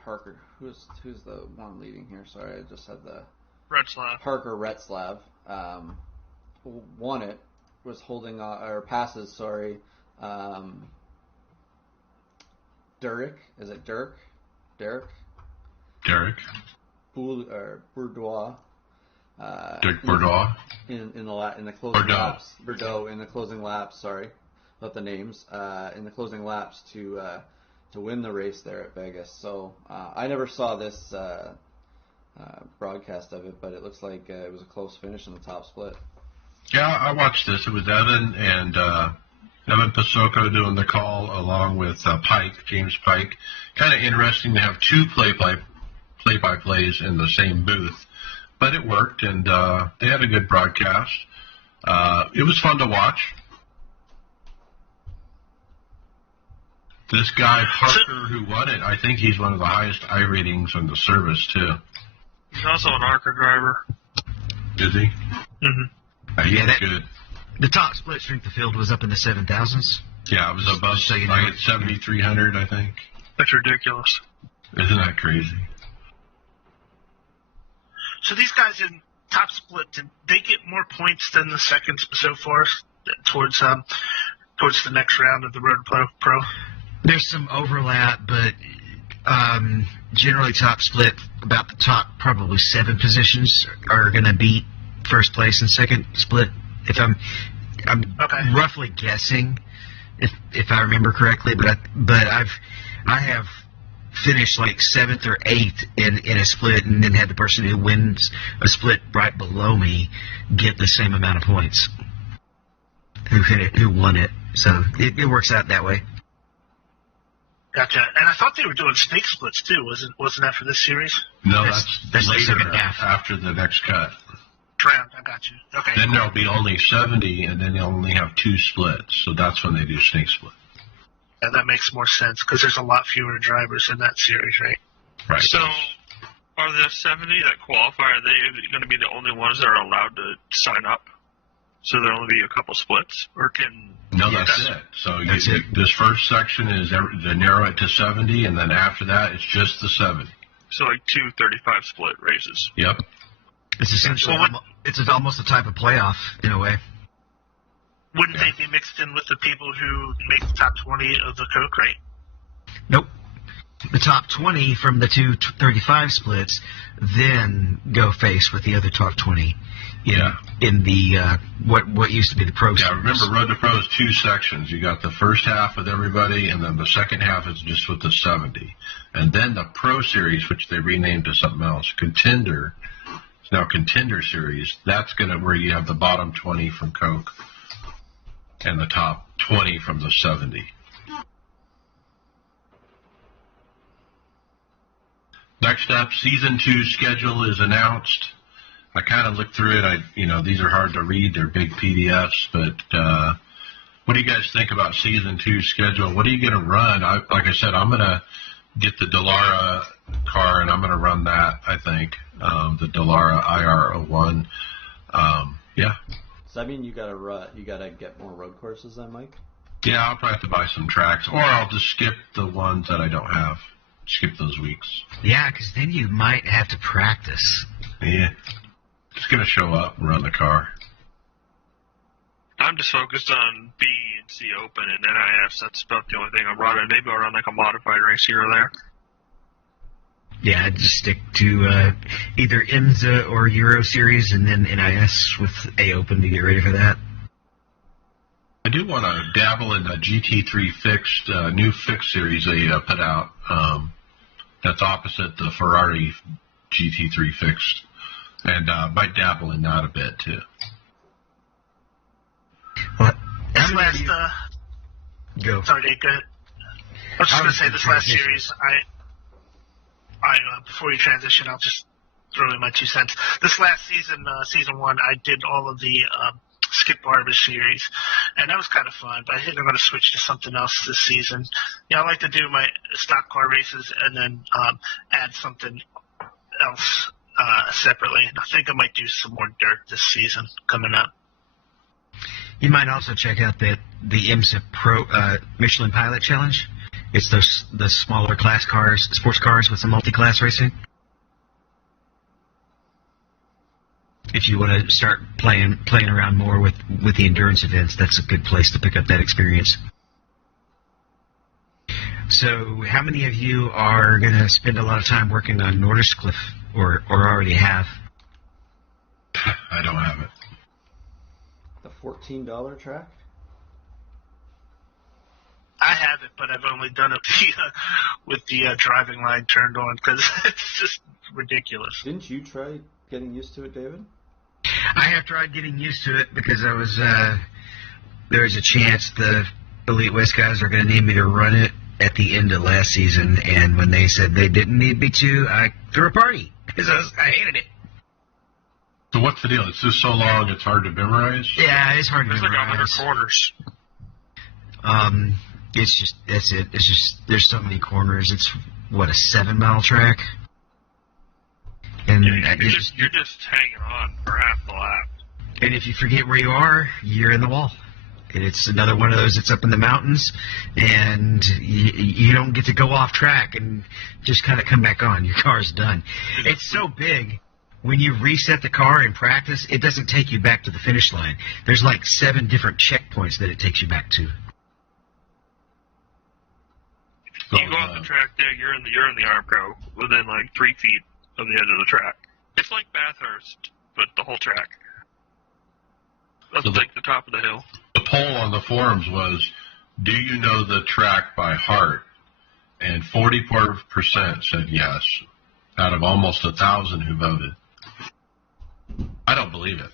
Parker. Who's the one leading here? Sorry, I just had the Retzlaff. Parker Retzlaff won it. Was holding or passes. Sorry. Derek. Is it Dirk? Derek. Bourdois. Dirk Bourdois. In the closing Bordeaux. laps. Bordeaux in the closing laps. Sorry, not the names. In the closing laps to win the race there at Vegas. So I never saw this broadcast of it, but it looks like it was a close finish in the top split. Yeah, I watched this. It was Evan and Evan Pasoko doing the call along with James Pike. Kind of interesting to have two play-by-plays in the same booth, but it worked, and they had a good broadcast. It was fun to watch. This guy, Parker, who won it, I think he's one of the highest iRatings in the service, too. He's also an ARCA driver. Is he? Mm-hmm. He Yeah, was good. The top split strength of field was up in the 7,000s. Yeah, it was above, So you know. like at 7,300, I think. That's ridiculous. Isn't that crazy? So these guys in top split, did they get more points than the seconds so far towards the next round of the Road Pro? There's some overlap, but generally top split, about the top probably 7 positions are going to beat first place and second split. If I'm Okay. roughly guessing, if I remember correctly, but I have finished like 7th or 8th in a split, and then had the person who wins a split right below me get the same amount of points who won it. So it works out that way. Gotcha. And I thought they were doing snake splits too. Wasn't that for this series? No, That's the later second half. after the next cut. Round. I got you. Okay. Then there'll be only 70, and then they'll only have 2 splits. So that's when they do snake split. Yeah, that makes more sense because there's a lot fewer drivers in that series, right? Right. So, are the 70 that qualify, are they going to be the only ones that are allowed to sign up? So there'll only be a couple splits? Or can... No, Yes. that's it. So That's it. this first section is to narrow it to 70, and then after that, it's just the 70. So like 2 35 split races. Yep. It's essentially Well, it's almost a type of playoff in a way. Wouldn't Yeah. they be mixed in with the people who make the top 20 of the Coke, right? Nope. The top 20 from the 2 35 splits then go face with the other top 20 in the what used to be the Pro Yeah, Series. remember, Road to Pro is 2 sections. You got the first half with everybody, and then the second half is just with the 70. And then the Pro Series, which they renamed to something else, Contender. It's now Contender Series. That's where you have the bottom 20 from Coke and the top 20 from the 70. Next up, Season 2 schedule is announced. I kind of looked through it. These are hard to read. They're big PDFs, but what do you guys think about Season 2 schedule? What are you going to run? Like I said, I'm going to get the Dallara car, and I'm going to run that, I think, the Dallara IR01. Yeah. So I mean, you gotta get more road courses then, Mike? Yeah, I'll probably have to buy some tracks, or I'll just skip the ones that I don't have. Skip those weeks. Yeah, because then you might have to practice. Yeah. Just going to show up and run the car. I'm just focused on B and C Open and NIS. That's about the only thing I'm running. Maybe I'll run like a modified race here or there. Yeah, just stick to either IMSA or Euro Series, and then NIS with A Open to get ready for that. I do want to dabble in the GT3 fixed, new fixed series they put out. That's opposite the Ferrari GT3 fixed. And might dabble in that a bit, too. Well, This last, go. sorry, Dave, go ahead. I was just going to say, this last series, before you transition, I'll just throw in my 2 cents. This last season, season 1, I did all of the Skip Barber series, and that was kind of fun, but I think I'm going to switch to something else this season. I like to do my stock car races and then add something else separately. And I think I might do some more dirt this season coming up. You might also check out the IMSA Pro Michelin Pilot Challenge. It's the smaller class cars, sports cars with some multi-class racing. If you want to start playing around more with the endurance events, that's a good place to pick up that experience. So, how many of you are going to spend a lot of time working on Norderskliff, or already have? I don't have it. The $14 track? I have it, but I've only done it with the driving line turned on because it's just ridiculous. Didn't you try getting used to it, David? I have tried getting used to it because I was there's a chance the Elite West guys are going to need me to run it at the end of last season, and when they said they didn't need me to, I threw a party because I hated it. So what's the deal? It's just so long it's hard to memorize? Yeah, it's hard to There's like memorize. 100 corners. It's just, that's it. It's just, there's so many corners. It's, what, a 7-mile track? And You're just hanging on for half the lap. And if you forget where you are, you're in the wall. And it's another one of those that's up in the mountains, and you don't get to go off track and just kind of come back on. Your car's done. It's so big. When you reset the car in practice, it doesn't take you back to the finish line. There's like 7 different checkpoints that it takes you back to. You go off the track there, you're in the arm pro within like 3 feet of the edge of the track. It's like Bathurst, but the whole track. That's like the top of the hill. The poll on the forums was, do you know the track by heart? And 44% said yes, out of almost 1,000 who voted. I don't believe it.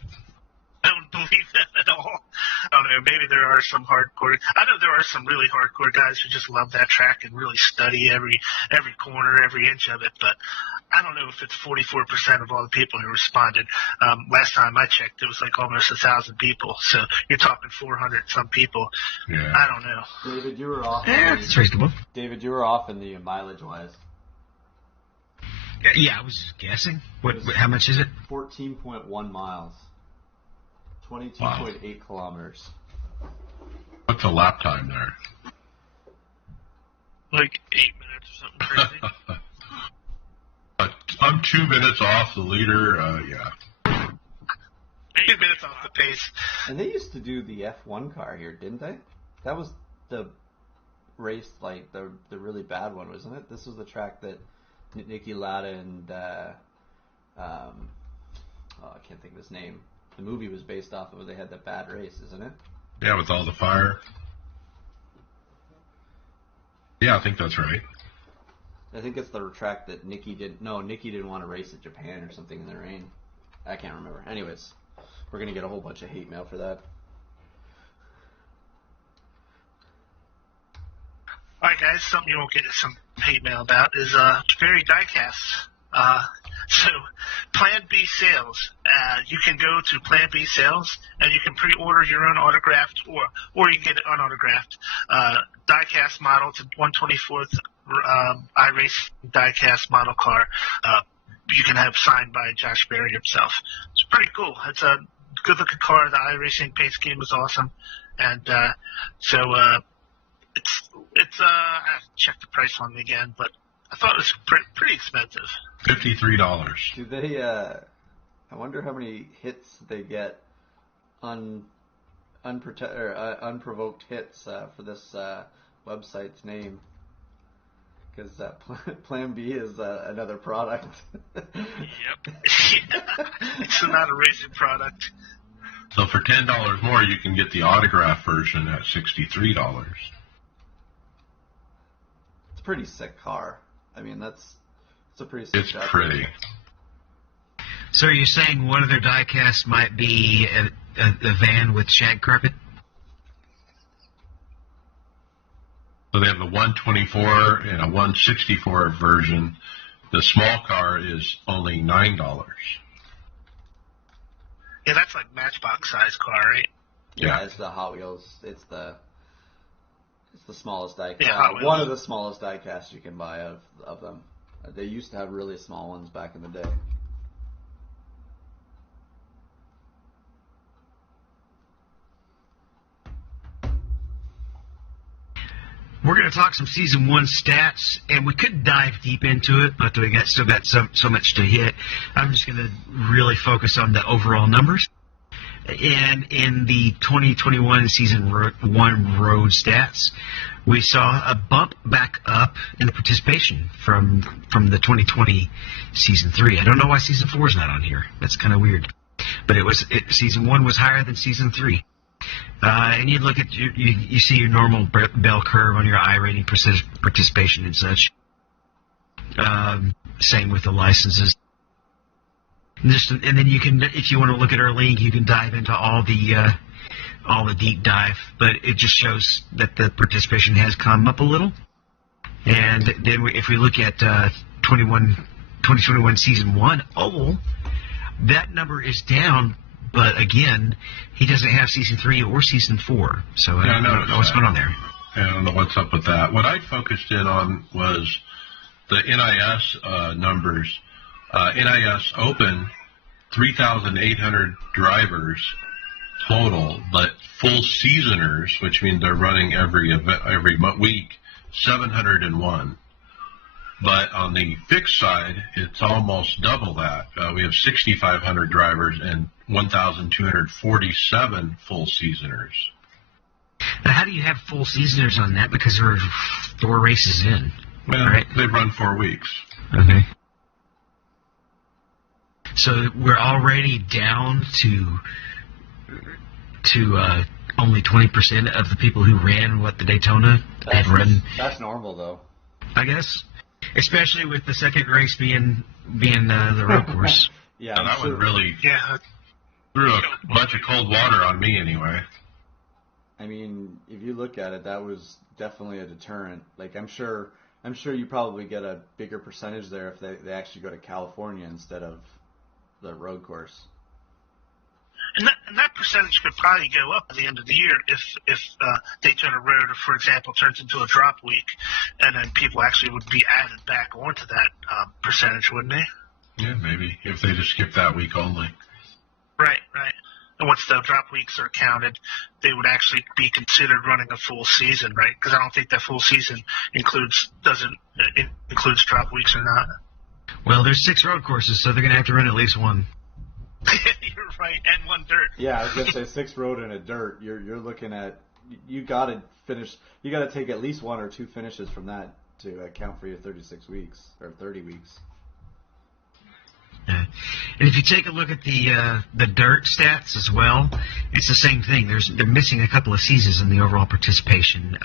I don't believe that at all. I don't know. Maybe there are some hardcore. I know there are some really hardcore guys who just love that track and really study every corner, every inch of it. But I don't know if it's 44% of all the people who responded. Last time I checked, it was like almost 1,000 people. So you're talking 400 some people. Yeah. I don't know. David, you were off. It's reasonable. David, you were off in the mileage-wise. Yeah, I was guessing. How much is it? 14.1 miles. 22.8 kilometers. What's the lap time there? Like 8 minutes or something crazy. I'm 2 minutes off the leader. Yeah. 8 minutes off the pace. And they used to do the F1 car here, didn't they? That was the race, like the really bad one, wasn't it? This was the track that Nicky Lauda and I can't think of his name. The movie was based off of where they had that bad race, isn't it? Yeah, with all the fire. Yeah, I think that's right. I think it's the track that Nicky didn't want to race at Japan or something in the rain. I can't remember. Anyways, we're going to get a whole bunch of hate mail for that. All right, guys, something you won't get some hate mail about is Very Diecast. So, Plan B sales. You can go to Plan B sales, and you can pre-order your own autographed, or you can get it unautographed diecast model. It's a 1/24th iRacing diecast model car. You can have signed by Josh Berry himself. It's pretty cool. It's a good-looking car. The iRacing paint scheme is awesome, and it's I have to check the price on it again, but I thought it was pretty expensive. $53. Do they? I wonder how many hits they get, unprovoked hits for this website's name. Because Plan B is another product. Yep. Yeah. It's not a racing product. So for $10 more, you can get the autograph version at $63. It's a pretty sick car. I mean, it's a pretty sick It's car. pretty. So are you saying one of their diecasts might be a van with shag carpet? So they have a 124 and a 164 version. The small car is only $9. Yeah, that's like Matchbox size car, right? Yeah, it's the Hot Wheels. It's the smallest diecast. Yeah, Hot Wheels. One of the smallest diecasts you can buy of them. They used to have really small ones back in the day. We're going to talk some Season 1 stats, and we could dive deep into it, but we still got so much to hit. I'm just going to really focus on the overall numbers. And in the 2021 Season 1 road stats, we saw a bump back up in the participation from the 2020 Season 3. I don't know why Season 4 is not on here. That's kind of weird. But Season 1 was higher than Season 3. And you look at you see your normal bell curve on your iRating participation and such. Same with the licenses. And then you can, if you want to look at our link, you can dive into all the deep dive. But it just shows that the participation has come up a little. And then if we look at 2021 Season 1 oval, that number is down. But again, he doesn't have Season 3 or Season 4, so I don't know what's going on there. I don't know what's up with that. What I focused in on was the NIS numbers. NIS Open, 3,800 drivers total, but full seasoners, which means they're running every week, 701. But on the fixed side, it's almost double that. We have 6,500 drivers and 1,247 full seasoners. Now, how do you have full seasoners on that? Because there are 4 races in. Well, right? They've run 4 weeks. Okay. So we're already down to only 20% of the people who ran the Daytona have run. That's normal, though. I guess. Especially with the second race being the road course. Yeah, that one really Yeah. threw a bunch of cold water on me anyway. I mean, if you look at it, that was definitely a deterrent. Like, I'm sure you probably get a bigger percentage there if they actually go to California instead of the road course. And that percentage could probably go up at the end of the year if Daytona Road, for example, turns into a drop week, and then people actually would be added back onto that percentage, wouldn't they? Yeah, maybe if they just skip that week only. Right. And once the drop weeks are counted, they would actually be considered running a full season, right? Because I don't think that full season includes drop weeks or not. Well, there's 6 road courses, so they're going to have to run at least one. You're right, and one dirt. Yeah, I was gonna say 6 road and a dirt. You're looking at you got to finish. You got to take at least 1 or 2 finishes from that to account for your 36 weeks or 30 weeks. Yeah. And if you take a look at the dirt stats as well, it's the same thing. They're missing a couple of seasons in the overall participation.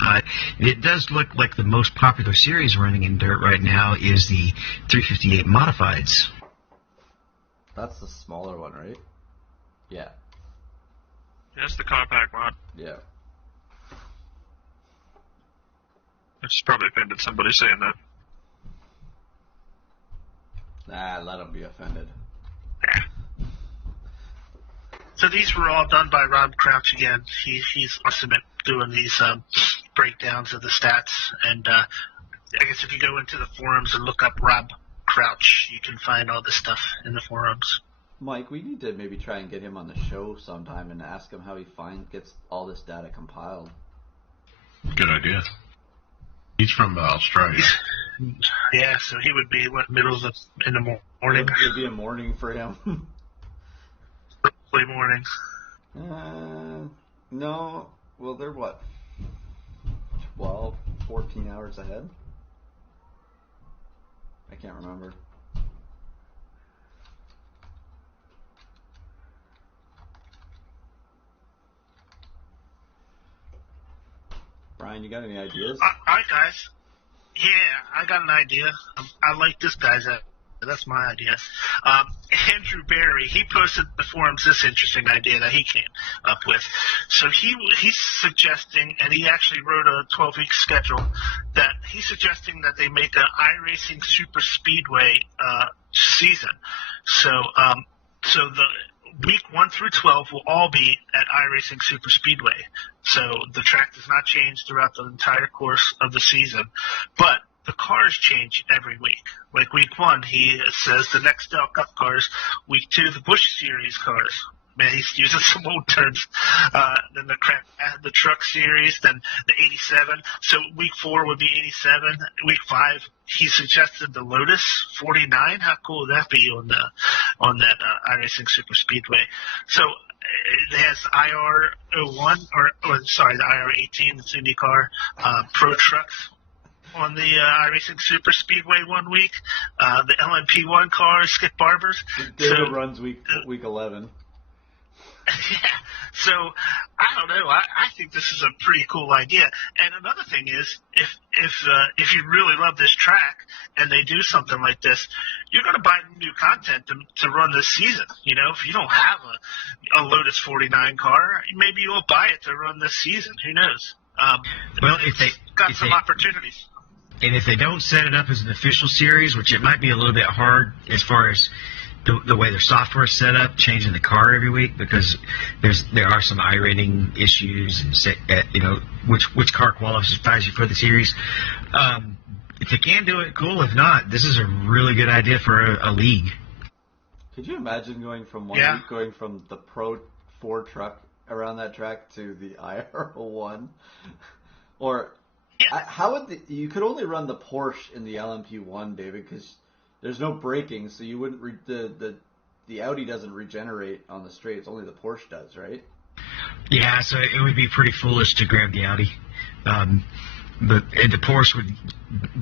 It does look like the most popular series running in dirt right now is the 358 Modifieds. That's the smaller one, right? Yeah. That's the compact mod. Yeah. I just probably offended somebody saying that. Nah, let them be offended. So these were all done by Rob Crouch again. He's awesome at doing these breakdowns of the stats. And I guess if you go into the forums and look up Rob Crouch, you can find all this stuff in the forums. Mike, we need to maybe try and get him on the show sometime and ask him how he gets all this data compiled. Good idea. He's from Australia. Yeah, so he would be in the morning. It'd be a morning for him. Early morning. No. Well, they're what? 12, 14 hours ahead? I can't remember. Brian, you got any ideas? All right, guys. Yeah, I got an idea. I like this guy's idea. That's my idea. Andrew Barry, he posted in the forums this interesting idea that he came up with. So he's suggesting, and he actually wrote a 12-week schedule, that he's suggesting that they make an iRacing Super Speedway season. So the week 1 through 12 will all be at iRacing Super Speedway. So the track does not change throughout the entire course of the season, but the cars change every week. Like week 1, he says the Nextel Cup cars. Week 2, the Busch Series cars. man, he's using some old terms. Then the truck series, then the 87. So week 4 would be 87. Week 5, he suggested the Lotus 49. How cool would that be on that iRacing Super Speedway? So it has IR01 the IR18, it's IndyCar Pro Trucks on the iRacing Super Speedway 1 week. The LMP1 car, Skip Barber's. David runs week 11. Yeah. So I don't know. I think this is a pretty cool idea. And another thing is, if you really love this track and they do something like this, you're going to buy new content to run this season. You know, if you don't have a Lotus 49 car, maybe you'll buy it to run this season. Who knows? Well, if they got some opportunities. And if they don't set it up as an official series, which it might be a little bit hard as far as the way their software is set up, changing the car every week, because there are some iRating issues, and which car qualifies you for the series. If they can do it, cool. If not, this is a really good idea for a league. Could you imagine going from the Pro 4 truck around that track to the IR01? Or how would you could only run the Porsche in the LMP1, David, because there's no braking, so you wouldn't the Audi doesn't regenerate on the straights, only the Porsche does, right? Yeah, so it would be pretty foolish to grab the Audi. But the Porsche would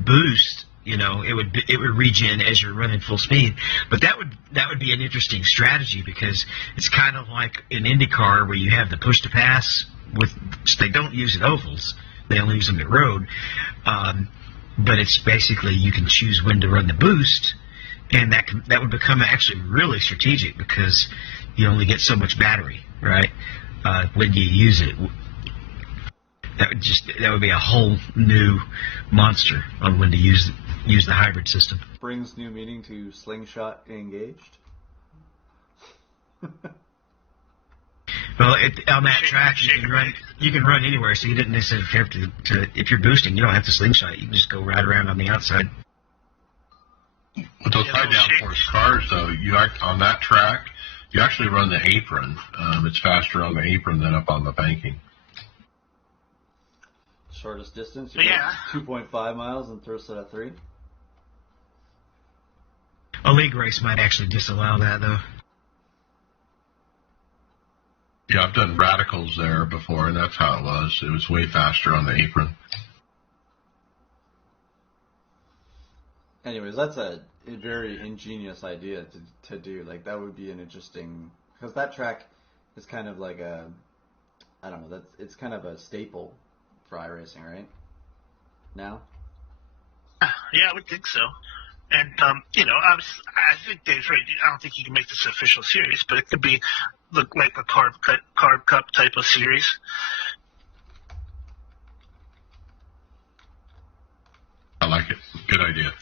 boost, it would regen as you're running full speed. But that would be an interesting strategy, because it's kind of like an IndyCar where you have the push to pass they don't use at ovals, they only use them at road. But it's basically you can choose when to run the boost, and that would become actually really strategic, because you only get so much battery, right? When you use it. That would be a whole new monster on when to use the hybrid system. Brings new meaning to slingshot engaged. Well, on that track you can run anywhere, so you didn't necessarily have to. If you're boosting, you don't have to slingshot. You can just go right around on the outside. With those high downforce cars, though, on that track, you actually run the apron. It's faster on the apron than up on the banking. Shortest distance, 2.5 miles and throws it at 3. A league race might actually disallow that, though. Yeah, I've done radicals there before, and that's how it was. It was way faster on the apron. Anyways, that's a very ingenious idea to do. Like, that would be an interesting, because that track is kind of like it's kind of a staple for iRacing, right? Now? Yeah, I would think so. And, I think Dave's right. I don't think you can make this an official series, but it could look like a carb cup type of series. I like it. Good idea.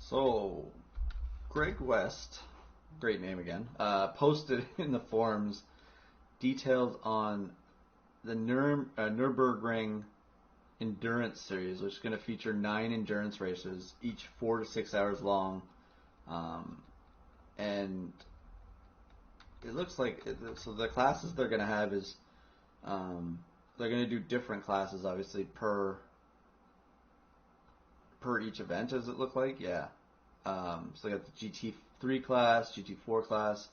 So, Greg West, great name again, posted in the forums details on the Nürburgring Endurance Series, which is going to feature 9 endurance races, each 4 to 6 hours long. And it looks like, so the classes they're going to have is, they're going to do different classes, obviously, per each event, does it look like? Yeah. So they got the GT3 class, GT4 class,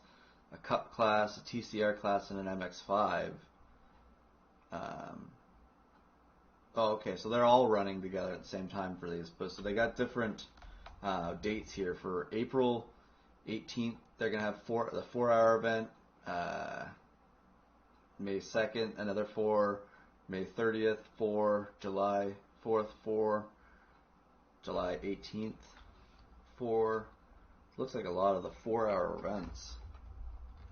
a Cup class, a TCR class, and an MX5. Okay, so they're all running together at the same time for these. So they got different dates here. For April 18th, they're going to have the 4-hour event. May 2nd, another 4. May 30th, 4. July 4th, 4. July 18th, 4. Looks like a lot of the 4-hour events.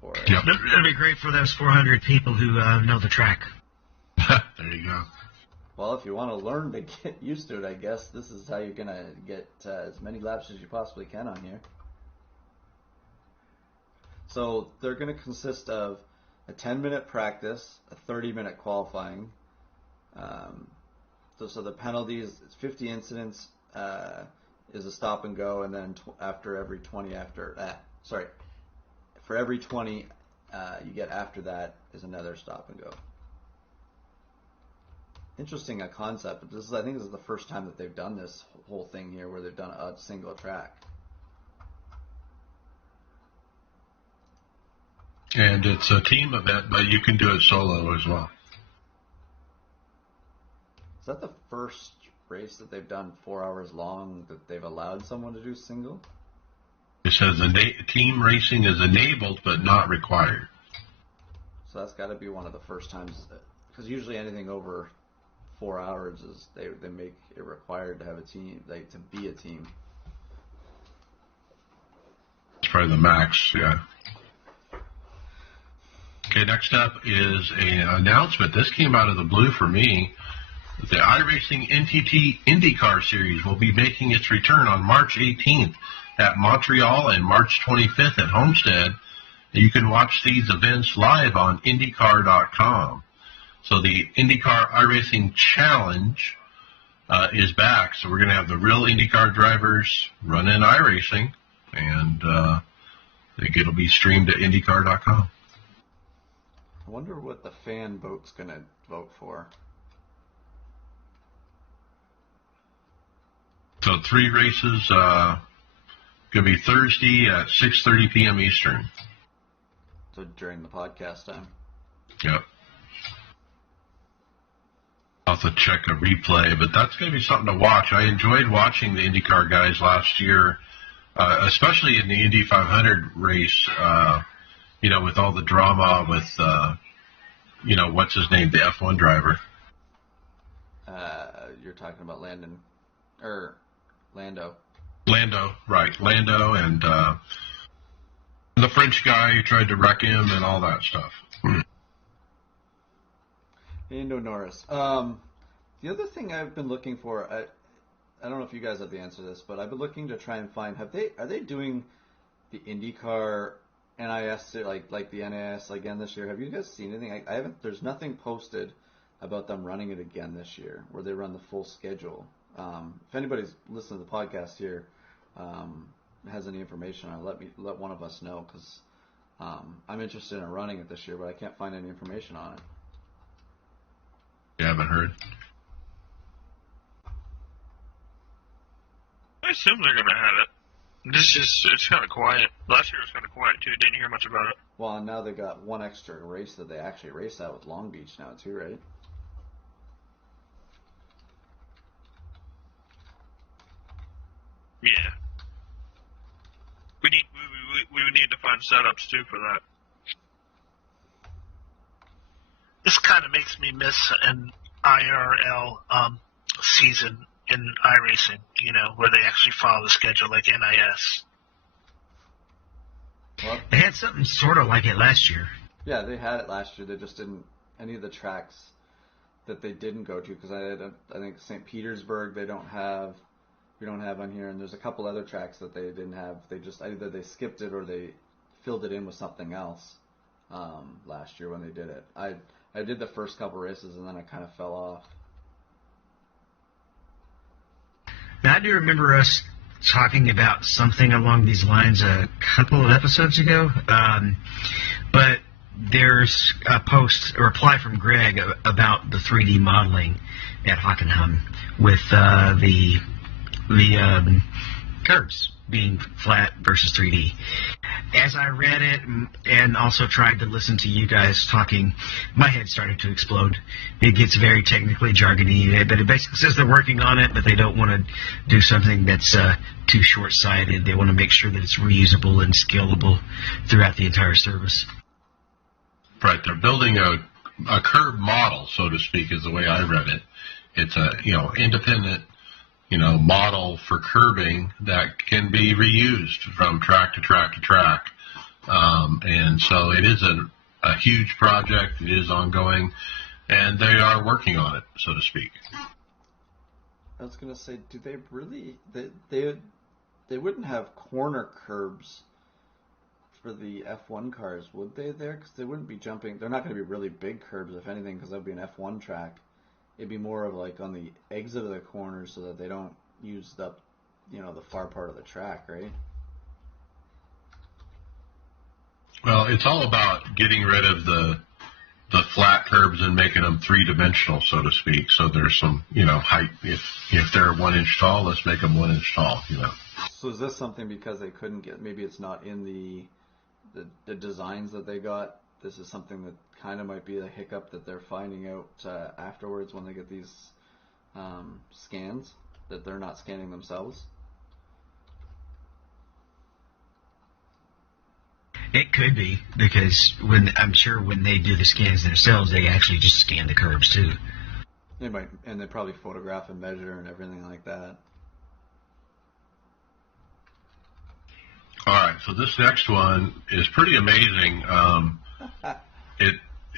Yep. It'll be great for those 400 people who know the track. There you go. Well, if you want to learn to get used to it, I guess this is how you're going to get as many laps as you possibly can on here. So they're going to consist of a 10-minute practice, a 30-minute qualifying. So the penalties, it's 50 incidents, is a stop and go, and then after every 20 for every 20 you get after that is another stop and go. Interesting concept, but I think this is the first time that they've done this whole thing here, where they've done a single track. And it's a team event, but you can do it solo as well. Is that the first race that they've done 4 hours long that they've allowed someone to do single? It says team racing is enabled but not required. So that's got to be one of the first times, because usually anything over 4 hours is they make it required to have a team, like to be a team. It's probably the max, yeah. Okay, next up is an announcement. This came out of the blue for me. The iRacing NTT IndyCar Series will be making its return on March 18th at Montreal and March 25th at Homestead. You can watch these events live on IndyCar.com. So the IndyCar iRacing Challenge is back. So we're going to have the real IndyCar drivers running iRacing, and I think it'll be streamed at IndyCar.com. I wonder what the fan vote's going to vote for. So 3 races, going to be Thursday at 6:30 p.m. Eastern. So during the podcast time. Yep. I'll have to check a replay, but that's going to be something to watch. I enjoyed watching the IndyCar guys last year, especially in the Indy 500 race, with all the drama with, what's his name, the F1 driver. You're talking about Lando. Lando, right. Lando and the French guy who tried to wreck him and all that stuff. Lando Norris. The other thing I've been looking for, I don't know if you guys have the answer to this, but I've been looking to try and find, are they doing the IndyCar NIS like the NIS again this year? Have you guys seen anything? I haven't. There's nothing posted about them running it again this year, where they run the full schedule. If anybody's listening to the podcast here has any information on it, let one of us know, because I'm interested in running it this year, but I can't find any information on it. You haven't heard? I assume they're going to have it. It's kind of quiet. Last year was kind of quiet, too. Didn't hear much about it. Well, and now they got one extra race that they actually race out with Long Beach now, too, right? Yeah. We would need to find setups, too, for that. This kind of makes me miss an IRL season in iRacing, where they actually follow the schedule like NIS. Well, They had something sort of like it last year. yeah, they had it last year. They just didn't, any of the tracks that they didn't go to, because I think St. Petersburg we don't have on here, and there's a couple other tracks that they didn't have. They just either they skipped it or they filled it in with something else last year when they did it. I did the first couple races, and then I kind of fell off. Now, I do remember us talking about something along these lines a couple of episodes ago, but there's a reply from Greg about the 3D modeling at Hockenheim with the curves being flat versus 3D. As I read it and also tried to listen to you guys talking, my head started to explode. It gets very technically jargony, but it basically says they're working on it, but they don't want to do something that's too short-sighted. They want to make sure that it's reusable and scalable throughout the entire service. Right, they're building a curb model, so to speak, is the way I read it. It's a independent model for curbing that can be reused from track to track to track. And so it is a huge project. It is ongoing, and they are working on it, so to speak. I was gonna say, do they really? They wouldn't have corner curbs for the F1 cars, would they? There, because they wouldn't be jumping. They're not going to be really big curbs, if anything, because that would be an F1 track. It'd be more of like on the exit of the corners, so that they don't used up, the far part of the track, right? Well, it's all about getting rid of the flat curbs and making them three-dimensional, so to speak. So there's some, height. If they're 1 inch tall, let's make them 1 inch tall. So is this something because they couldn't get? Maybe it's not in the designs that they got. This is something that kind of might be a hiccup that they're finding out afterwards when they get these scans, that they're not scanning themselves. It could be, because I'm sure when they do the scans themselves, they actually just scan the curbs too. They might, and they probably photograph and measure and everything like that. All right, so this next one is pretty amazing.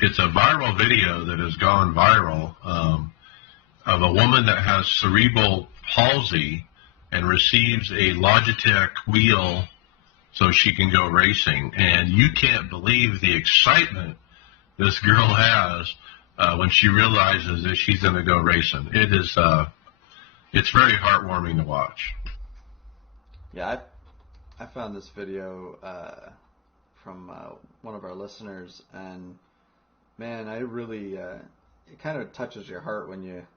It's a viral video that has gone viral of a woman that has cerebral palsy and receives a Logitech wheel so she can go racing. And you can't believe the excitement this girl has when she realizes that she's going to go racing. It's very heartwarming to watch. Yeah, I found this video from one of our listeners, and man, I really it kind of touches your heart when you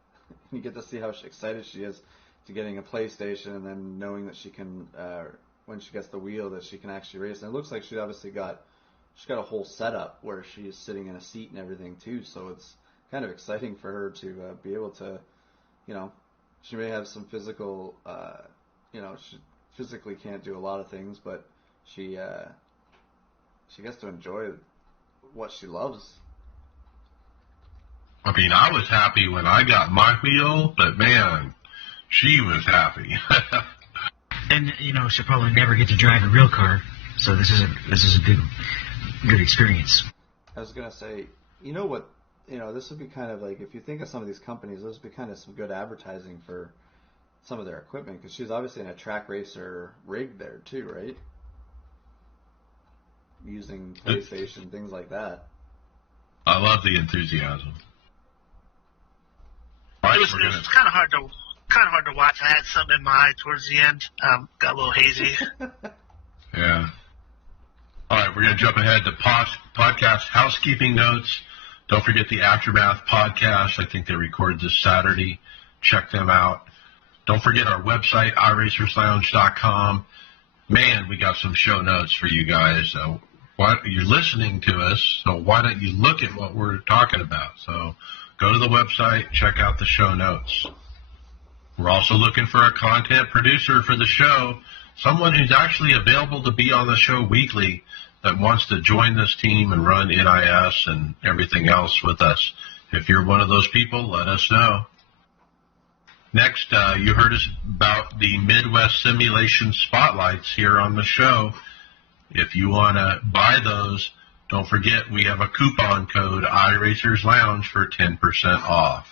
get to see how excited she is to getting a PlayStation, and then knowing that she can when she gets the wheel that she can actually race. And it looks like she's got a whole setup where she's sitting in a seat and everything too. So it's kind of exciting for her to be able to, she may have some physical, she physically can't do a lot of things, but she gets to enjoy what she loves. I mean, I was happy when I got my wheel, but man, she was happy. And she'll probably never get to drive a real car, so this is a good experience. I was gonna say, what, this would be kind of like, if you think of some of these companies, this would be kind of some good advertising for some of their equipment, because she's obviously in a track racer rig there too, right? Using PlayStation, things like that. I love the enthusiasm. It was kind of hard to watch. I had something in my eye towards the end. Got a little hazy. Yeah. All right, we're going to jump ahead to podcast housekeeping notes. Don't forget the Aftermath podcast. I think they record this Saturday. Check them out. Don't forget our website, iRacersLounge.com. Man, we got some show notes for you guys. You're listening to us, so why don't you look at what we're talking about? So go to the website, check out the show notes. We're also looking for a content producer for the show, someone who's actually available to be on the show weekly that wants to join this team and run NIS and everything else with us. If you're one of those people, let us know. Next, you heard us about the Midwest Simulation Spotlights here on the show. If you want to buy those, don't forget we have a coupon code iRacers Lounge for 10% off.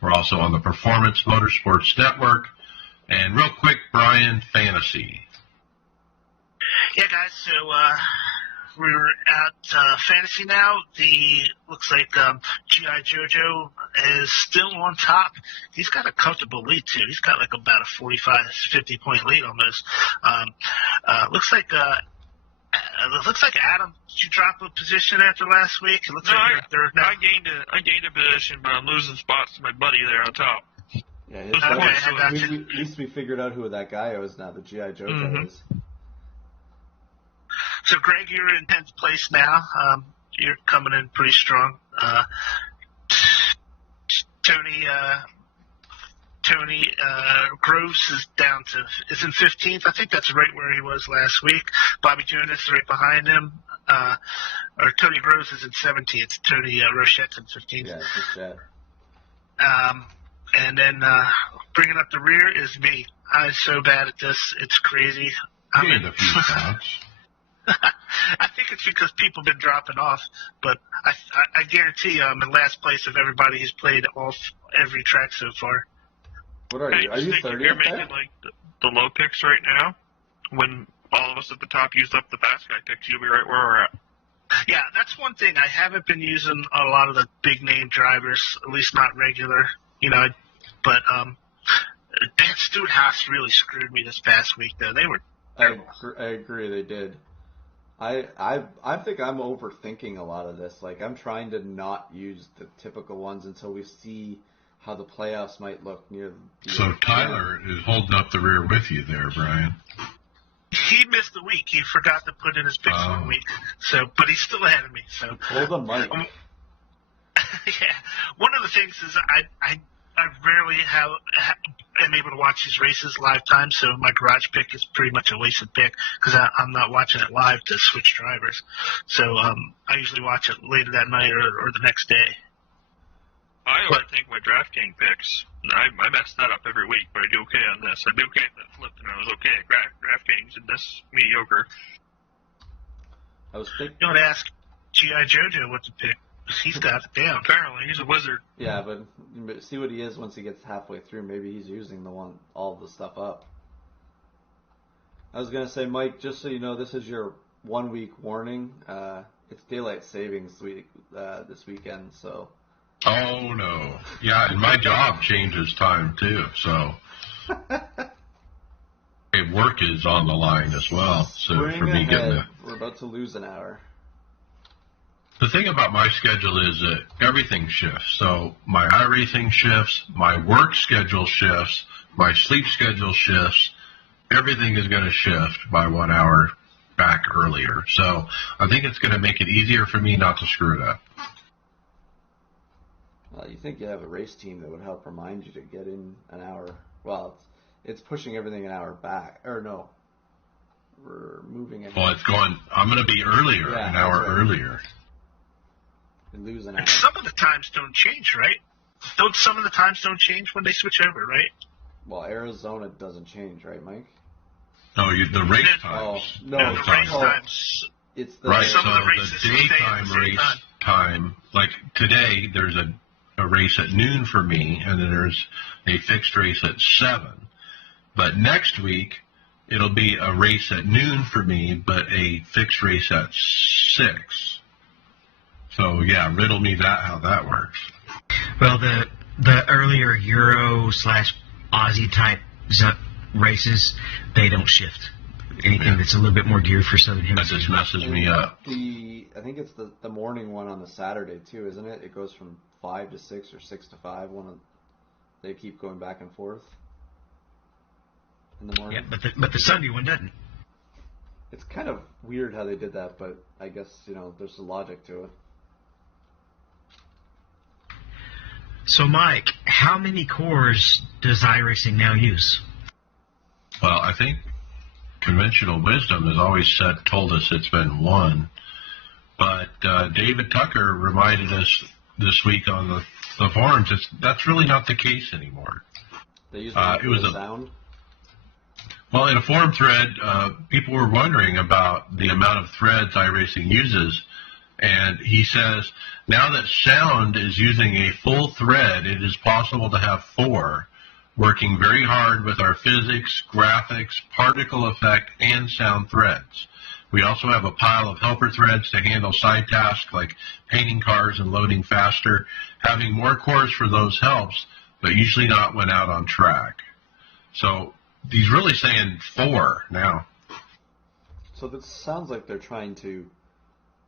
We're also on the Performance Motorsports Network. And real quick, Brian, fantasy. Yeah, guys. So we're at fantasy now. Looks like G.I. Jojo is still on top. He's got a comfortable lead too. He's got like about a 45-50 point lead almost. Looks like Adam, did you drop a position after last week? It looks like I gained a position, but I'm losing spots to my buddy there on top. Yeah, at least we figured out who that guy was now, the G.I. Jojo is. So, Greg, you're in 10th place now. You're coming in pretty strong. Tony Gross is in 15th. I think that's right where he was last week. Bobby Jonas is right behind him. Or Tony Gross is in 17th. Tony Rochette's in 15th. Yeah, Rochette. And then bringing up the rear is me. I'm so bad at this. It's crazy. You gained a few spots. I think it's because people have been dropping off, but I guarantee you I'm in last place of everybody who's played every track so far. What are you? Are you 30 You're up there? making like the low picks right now. When all of us at the top used up the fast guy picks, you'll be right where we're at. Yeah, that's one thing. I haven't been using a lot of the big name drivers, at least not regular, but Dan Stewart-Haas really screwed me this past week, though. They were I agree, they did. I think I'm overthinking a lot of this. Like, I'm trying to not use the typical ones until we see how the playoffs might look near the So Tyler is holding up the rear with you there, Brian. He missed a week. He forgot to put in his picks for a week. So, but he's still ahead of me. So hold the mic. Yeah. One of the things is I rarely am able to watch these races live time, so my garage pick is pretty much a wasted pick because I'm not watching it live to switch drivers. So I usually watch it later that night or the next day. I overthink my DraftKings picks. I mess that up every week, but I do okay on this. I do okay at that flip, and I was okay at DraftKings, and this mediocre. I was thinking. You want to ask G.I. JoJo what to pick. He's got it down. Apparently, he's a wizard. Yeah, but see what he is once he gets halfway through. Maybe he's using all the stuff up. I was gonna say, Mike, just so you know, this is your 1 week warning. It's daylight savings week this weekend, so. Oh no! Yeah, and my job changes time too, so work is on the line as well. So Spring for me ahead, getting we're about to lose an hour. the thing about my schedule is that everything shifts. So my iRacing shifts, my work schedule shifts, my sleep schedule shifts. Everything is going to shift by 1 hour back earlier. So I think it's going to make it easier for me not to screw it up. Well, you think you have a race team that would help remind you to get in an hour. Well, it's pushing everything an hour back. Or no, we're moving it. Well, it's going. I'm going to be earlier, Yeah, an hour that's right. earlier. You lose an hour. And some of the times don't change, right? Don't some of the times don't change when they switch over, right? Well, Arizona doesn't change, right, Mike? No, the race Oh, times. no, No, the race oh, times. It's the Right, Some so of the races the stay at the daytime same race time. like today, there's a race at noon for me, and then there's a fixed race at 7. But next week, it'll be a race at noon for me, but a fixed race at 6. So, yeah, riddle me how that works. Well, the earlier Euro/Aussie type races, they don't shift. Anything that's a little bit more geared for Southern That Hemisphere. just messes me up. I think it's the morning one on the Saturday too, isn't it? It goes from 5 to 6 or 6 to 5. They keep going back and forth in the morning. Yeah, but the Sunday one doesn't. It's kind of weird how they did that, but I guess there's a logic to it. So, Mike, how many cores does iRacing now use? Well, I think conventional wisdom has always told us it's been 1. But David Tucker reminded us this week on the forums that's really not the case anymore. They use it was the a sound. Well, in a forum thread, people were wondering about the amount of threads iRacing uses, and he says, now that sound is using a full thread, it is possible to have 4, working very hard with our physics, graphics, particle effect, and sound threads. We also have a pile of helper threads to handle side tasks like painting cars and loading faster. Having more cores for those helps, but usually not when out on track. So he's really saying 4 now. So this sounds like they're trying to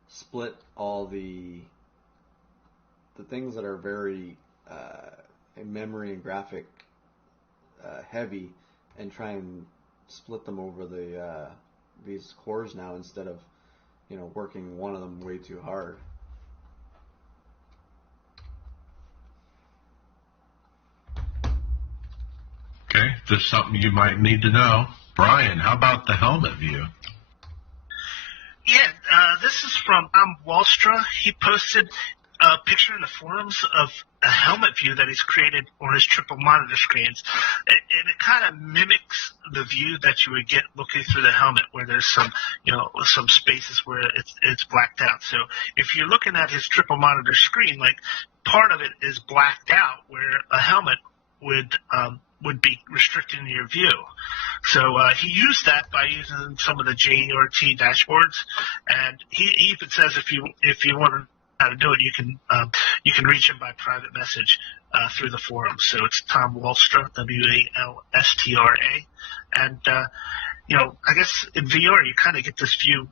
split all the things that are very memory and graphic heavy, and try and split them over these cores now instead of working one of them way too hard. Okay, just something you might need to know. Brian, how about the helmet view? Yeah, this is from Wallstra. He posted a picture in the forums of a helmet view that he's created on his triple monitor screens. And it kind of mimics the view that you would get looking through the helmet, where there's some spaces where it's blacked out. So if you're looking at his triple monitor screen, like, part of it is blacked out, where a helmet would be restricting your view. So he used that by using some of the JRT dashboards, and he even says if you want to how to do it, you can you can reach him by private message through the forum. So it's Tom Walstra, Walstra, and I guess in VR you kind of get this view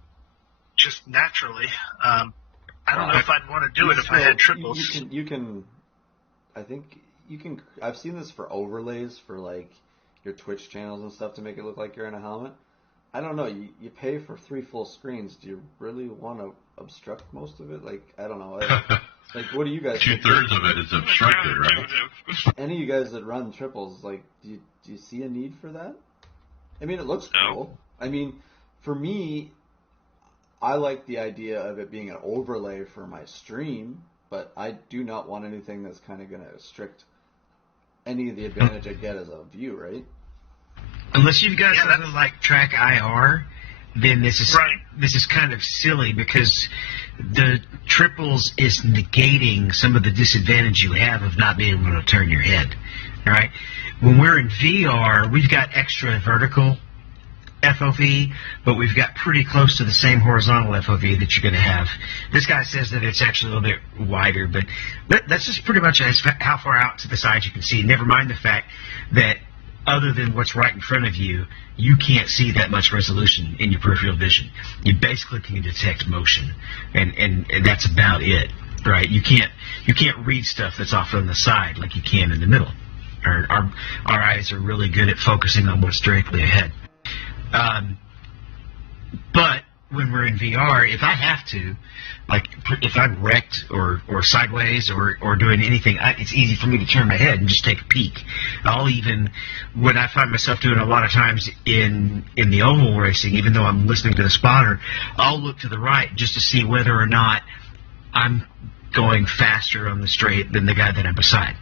just naturally. I don't know if I'd want to do it if I had triples. You can. I think you can. I've seen this for overlays for like your Twitch channels and stuff to make it look like you're in a helmet. I don't know. You pay for 3 full screens. Do you really want to obstruct most of it? Like, I don't know. Like, what do you guys? 2/3 of it is obstructed, right? Any of you guys that run triples, like, do you see a need for that? I mean, it looks cool. I mean, for me, I like the idea of it being an overlay for my stream, but I do not want anything that's kind of going to restrict any of the advantage I get as a view, right? Unless you've got something like Track IR, then this is kind of silly because the triples is negating some of the disadvantage you have of not being able to turn your head. All right? When we're in VR, we've got extra vertical FOV, but we've got pretty close to the same horizontal FOV that you're going to have. This guy says that it's actually a little bit wider, but that's just pretty much how far out to the side you can see. Never mind the fact that other than what's right in front of you, you can't see that much resolution in your peripheral vision. You basically can detect motion, and that's about it, right? You can't read stuff that's off on the side like you can in the middle. Our eyes are really good at focusing on what's directly ahead. But when we're in VR, if I have to, like if I'm wrecked or sideways or doing anything, it's easy for me to turn my head and just take a peek. I'll even, when I find myself doing a lot of times in the oval racing, even though I'm listening to the spotter, I'll look to the right just to see whether or not I'm going faster on the straight than the guy that I'm beside.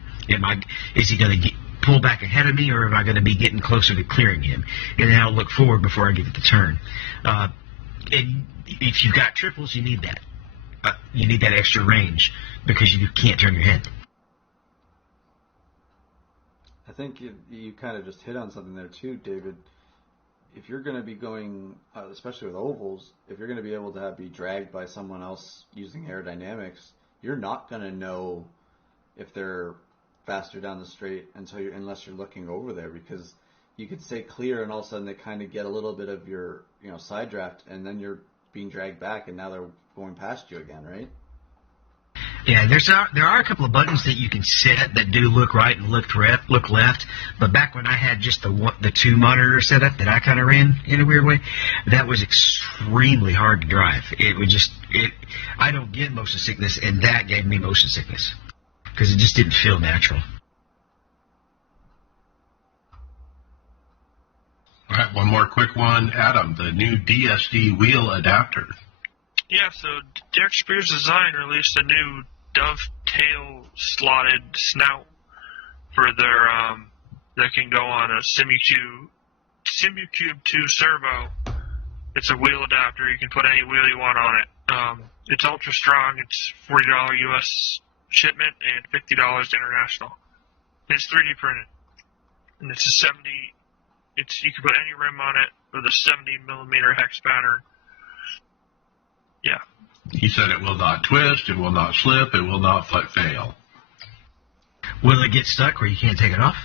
Is he going to pull back ahead of me, or am I going to be getting closer to clearing him? And then I'll look forward before I give it the turn. And if you've got triples, you need that. You need that extra range because you can't turn your head. I think you kind of just hit on something there too, David. If you're going to be going, especially with ovals, if you're going to be able to be dragged by someone else using aerodynamics, you're not going to know if they're faster down the straight unless you're looking over there, because you could stay clear and all of a sudden they kind of get a little bit of your side draft, and then you're being dragged back and now they're going past you again, right? Yeah, there are a couple of buttons that you can set that do look right and look left. But back when I had just the 2 monitor setup that I kind of ran in a weird way, that was extremely hard to drive. I don't get motion sickness, and that gave me motion sickness because it just didn't feel natural. All right, one more quick one. Adam, the new DSD wheel adapter. Yeah, so Derek Spears' Design released a new dovetail slotted snout for their that can go on a Simucube 2 servo. It's a wheel adapter. You can put any wheel you want on it. It's ultra strong. It's $40 US shipment and $50 international. It's 3D printed, and it's a 70. You can put any rim on it with a 70 millimeter hex pattern. Yeah. He said it will not twist, it will not slip, it will not fail. Will it get stuck where you can't take it off?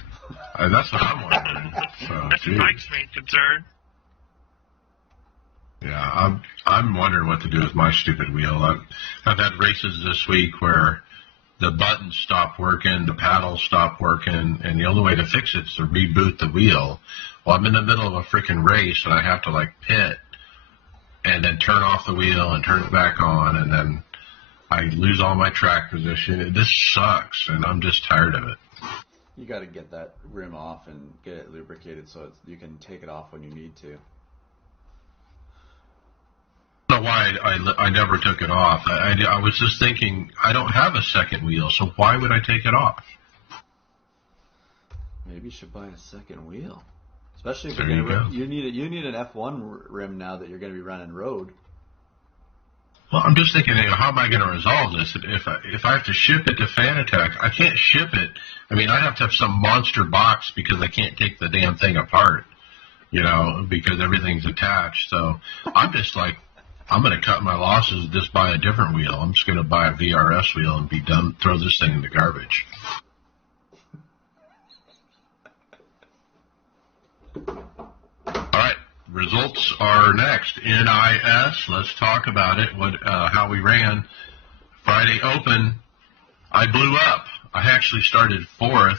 That's what I'm wondering. That's Mike's main concern. Yeah, I'm wondering what to do with my stupid wheel. I've had races this week where the buttons stop working, the paddles stop working, and the only way to fix it is to reboot the wheel. Well, I'm in the middle of a freaking race, and I have to, pit and then turn off the wheel and turn it back on, and then I lose all my track position. This sucks, and I'm just tired of it. You got to get that rim off and get it lubricated so you can take it off when you need to. I don't know why I never took it off. I was just thinking, I don't have a second wheel, so why would I take it off? Maybe you should buy a second wheel. Especially if you need an F1 rim now that you're going to be running road. Well, I'm just thinking, how am I going to resolve this? If I have to ship it to Fanatec, I can't ship it. I mean, I have to have some monster box because I can't take the damn thing apart, because everything's attached. So I'm just I'm going to cut my losses and just buy a different wheel. I'm just going to buy a VRS wheel and be done. Throw this thing in the garbage. All right, results are next. NIS. Let's talk about it. How we ran Friday Open. I blew up. I actually started fourth.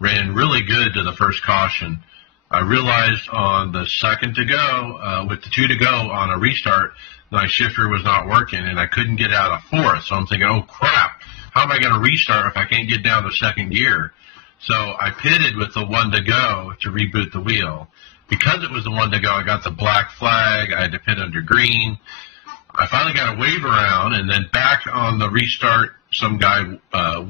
Ran really good to the first caution. I realized on the second to go, with the 2 to go on a restart, my shifter was not working, and I couldn't get out of fourth. So I'm thinking, oh, crap, how am I going to restart if I can't get down to second gear? So I pitted with the 1 to go to reboot the wheel. Because it was the 1 to go, I got the black flag. I had to pit under green. I finally got a wave around, and then back on the restart, some guy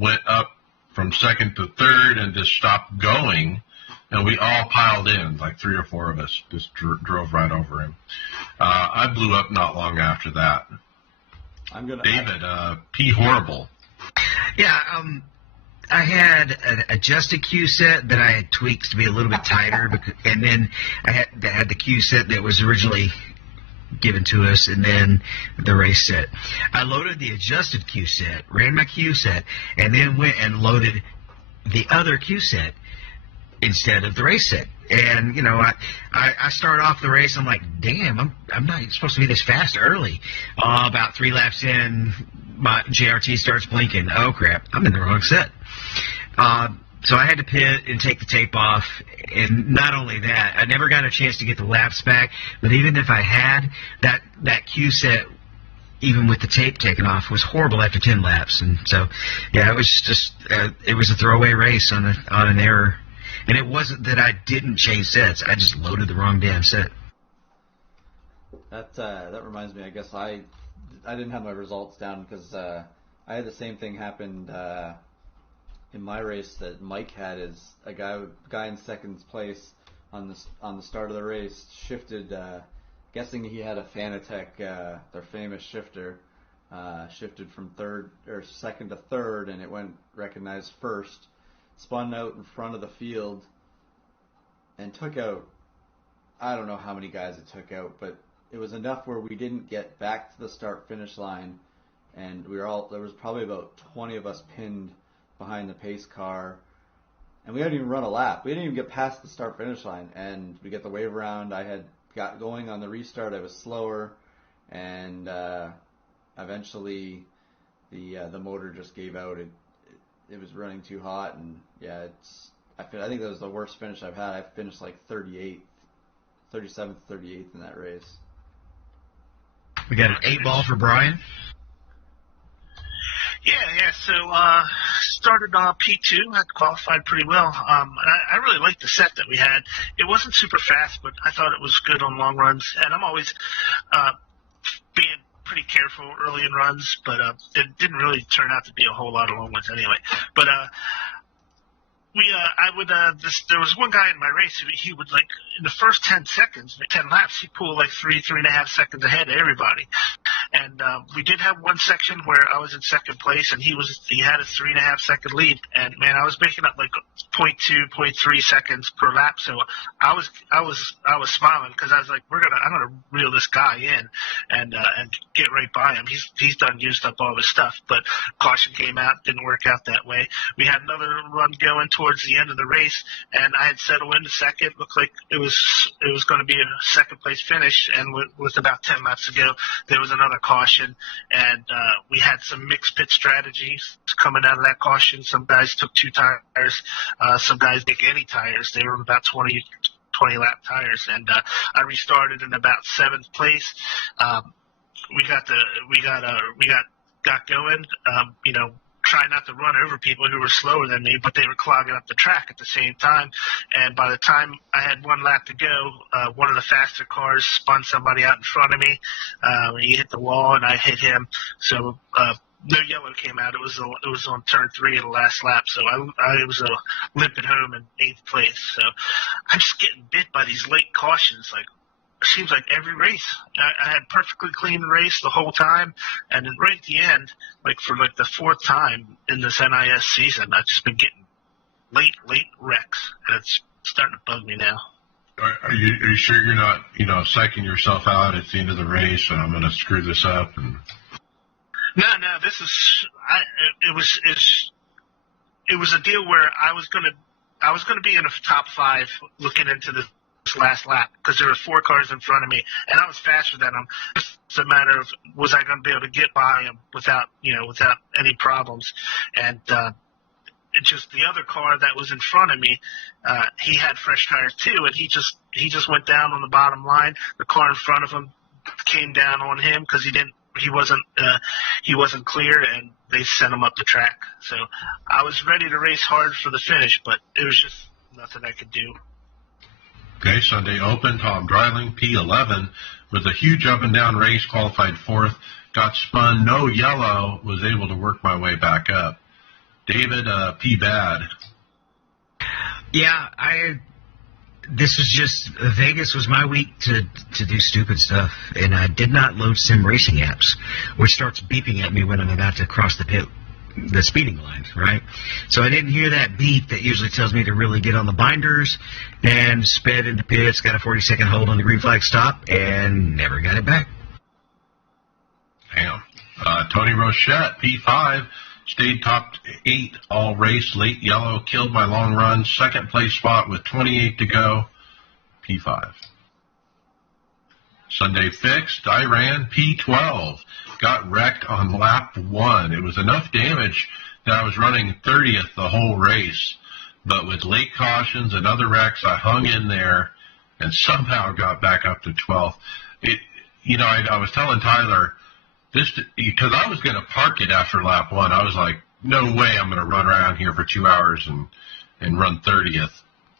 went up from second to third and just stopped going. And we all piled in, like 3 or 4 of us, just drove right over him. I blew up not long after that. David, pee horrible. Yeah, I had an adjusted cue set that I had tweaked to be a little bit tighter, and then I had the cue set that was originally given to us, and then the race set. I loaded the adjusted cue set, ran my cue set, and then went and loaded the other cue set instead of the race set. And, you know, I start off the race, I'm like, damn, I'm not supposed to be this fast early. About 3 laps in, my JRT starts blinking. Oh, crap, I'm in the wrong set. So I had to pit and take the tape off. And not only that, I never got a chance to get the laps back. But even if I had, that cue set, even with the tape taken off, was horrible after 10 laps. And so, yeah, it was just it was a throwaway race on an error. And it wasn't that I didn't change sets. I just loaded the wrong damn set. That reminds me, I guess I didn't have my results down because I had the same thing happen in my race that Mike had. Is a guy in second place on the start of the race shifted, guessing he had a Fanatec, their famous shifter, shifted from second to third, and it went recognized first. Spun out in front of the field and took out, I don't know how many guys it took out, but it was enough where we didn't get back to the start-finish line, and there was probably about 20 of us pinned behind the pace car, and we hadn't even run a lap. We didn't even get past the start-finish line, and we get the wave around. I had got going on the restart. I was slower, and eventually the motor just gave out. It was running too hot, and yeah, I think that was the worst finish I've had. I finished like 37th, 38th in that race. We got an 8-ball for Brian. Yeah. So started P2. I qualified pretty well. And I really liked the set that we had. It wasn't super fast, but I thought it was good on long runs. And I'm always being pretty careful early in runs, but it didn't really turn out to be a whole lot of long ones anyway. But there was one guy in my race who he would, like, in the first 10 seconds, 10 laps, he'd pull like 3.5 seconds ahead of everybody. And we did have one section where I was in second place, and he had a 3.5 second lead. And man, I was making up like 0.2, 0.3 seconds per lap. So I was smiling because I was like, I'm gonna reel this guy in and get right by him. He's done used up all his stuff. But caution came out, didn't work out that way. We had another run going towards the end of the race, and I had settled into second. Looked like it was going to be a second place finish. And with about 10 laps to go, there was another caution, and we had some mixed pit strategies coming out of that caution. Some guys took 2 tires, some guys didn't take any tires. They were about 20 lap tires, and I restarted in about 7th place. We got going. Try not to run over people who were slower than me, but they were clogging up the track at the same time. And by the time I had 1 lap to go, one of the faster cars spun somebody out in front of me. He hit the wall, and I hit him. So no yellow came out. It was on turn 3 of the last lap. So I was limping home in 8th place. So I'm just getting bit by these late cautions. Like, it seems like every race. I had perfectly clean race the whole time, and then right at the end, like for like the 4th time in this NIS season, I've just been getting late wrecks, and it's starting to bug me now. Are you sure you're not, psyching yourself out at the end of the race and I'm going to screw this up? And No, this is it was a deal where I was gonna be in the top 5 looking into this last lap because there were 4 cars in front of me and I was faster than them. It's a matter of was I going to be able to get by them without any problems, and it just the other car that was in front of me, he had fresh tires too, and he just went down on the bottom line. The car in front of him came down on him because he wasn't clear, and they sent him up the track. So I was ready to race hard for the finish, but it was just nothing I could do. Okay, Sunday Open, Tom Dreiling, P11, with a huge up and down race, qualified 4th, got spun, no yellow, was able to work my way back up. David, P bad. Yeah, this was just Vegas was my week to do stupid stuff, and I did not load sim racing apps, which starts beeping at me when I'm about to cross the speeding lines, right? So I didn't hear that beep that usually tells me to really get on the binders, and sped into pits, got a 40-second hold on the green flag stop, and never got it back. Damn. Tony Rochette, P5, stayed top 8 all race, late yellow, killed my long run, second place spot with 28 to go, P5. Sunday fixed, I ran P12, got wrecked on lap 1. It was enough damage that I was running 30th the whole race, but with late cautions and other wrecks, I hung in there and somehow got back up to 12th. I was telling Tyler, because I was going to park it after lap 1. I was like, no way I'm going to run around here for 2 hours and run 30th.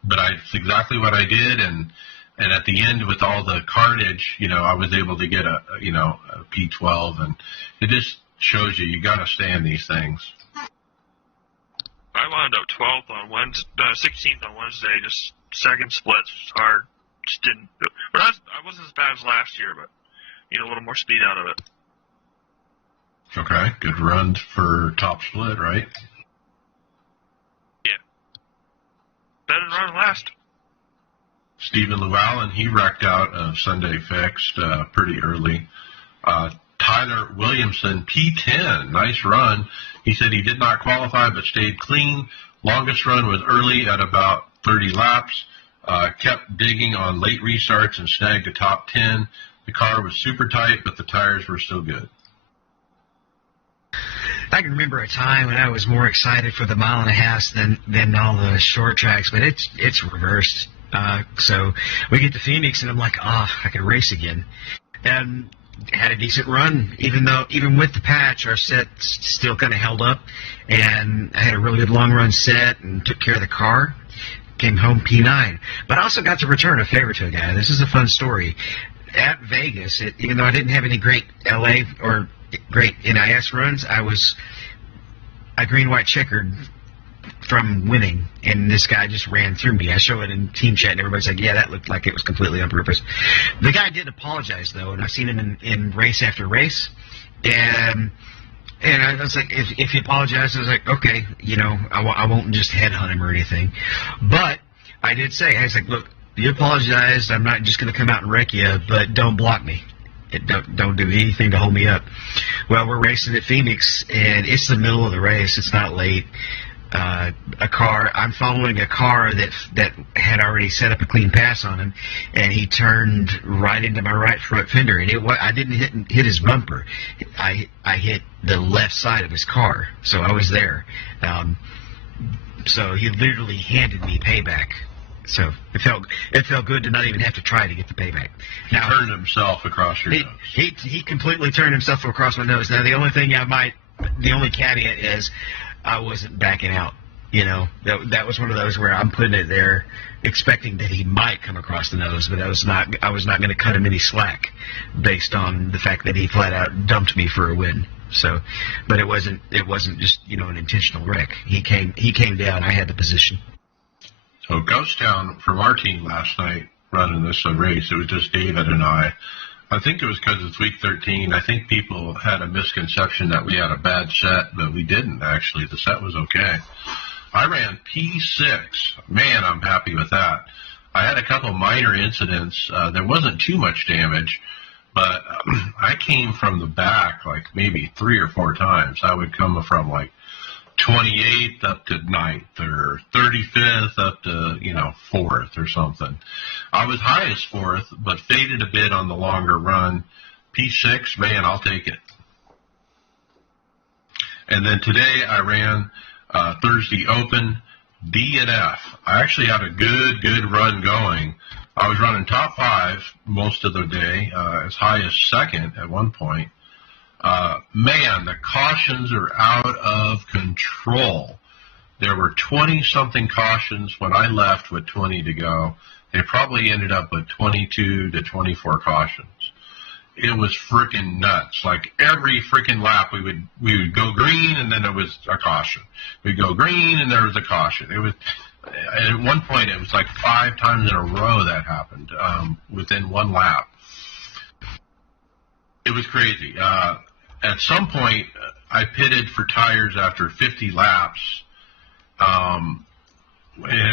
But it's exactly what I did, and at the end with all the carnage, I was able to get a P12, and it just shows you got to stay in these things. I wound up 12th on Wednesday, 16th on Wednesday, just second splits, hard, just didn't. But I wasn't as bad as last year, but a little more speed out of it. Okay, good run for top split, right? Yeah. Better than running last. Stephen Llewellyn, he wrecked out Sunday fixed pretty early. Tyler Williamson, P10, nice run. He said he did not qualify but stayed clean. Longest run was early at about 30 laps. Kept digging on late restarts and snagged a top 10. The car was super tight, but the tires were still good. I can remember a time when I was more excited for the 1.5 than all the short tracks, but it's reversed. So we get to Phoenix, and I'm like, I can race again. And had a decent run, even with the patch, our set still kind of held up. And I had a really good long run set and took care of the car. Came home P9. But I also got to return a favor to a guy. This is a fun story. At Vegas, even though I didn't have any great LA or great NIS runs, I green-white checkered from winning, and this guy just ran through me. I show it in team chat, and everybody's like, yeah, that looked like it was completely on purpose. The guy did apologize, though, and I've seen him in race after race, and I was like, if he apologized, I was like, okay, I won't just headhunt him or anything. But I did say, I was like, look, you apologized, I'm not just going to come out and wreck you, but don't block me. Don't do anything to hold me up. Well, we're racing at Phoenix, and it's the middle of the race. It's not late. I'm following a car that had already set up a clean pass on him, and he turned right into my right front fender, and I didn't hit his bumper. I hit the left side of his car, so I was there. So he literally handed me payback. So it felt good to not even have to try to get the payback. He turned himself across your nose. He completely turned himself across my nose. Now the only caveat is I wasn't backing out. That was one of those where I'm putting it there, expecting that he might come across the nose, but I was not going to cut him any slack based on the fact that he flat out dumped me for a win. So, but it wasn't just an intentional wreck. He came down. I had the position. So Ghost Town from our team last night running this race, it was just David and I. I think it was because it's week 13. I think people had a misconception that we had a bad set, but we didn't, actually. The set was okay. I ran P6. Man, I'm happy with that. I had a couple minor incidents. There wasn't too much damage, but I came from the back like maybe 3 or 4 times. I would come from like 28th up to 9th or 35th up to, 4th or something. I was high as 4th, but faded a bit on the longer run. P6, man, I'll take it. And then today I ran Thursday Open D and F. I actually had a good run going. I was running top 5 most of the day, as high as 2nd at one point. Man, the cautions are out of control. There were 20-something cautions when I left with 20 to go. They probably ended up with 22 to 24 cautions. It was freaking nuts. Like every freaking lap, we would go green and then there was a caution. We'd go green and there was a caution. It was at one point it was like 5 times in a row that happened within one lap. It was crazy. At some point, I pitted for tires after 50 laps. And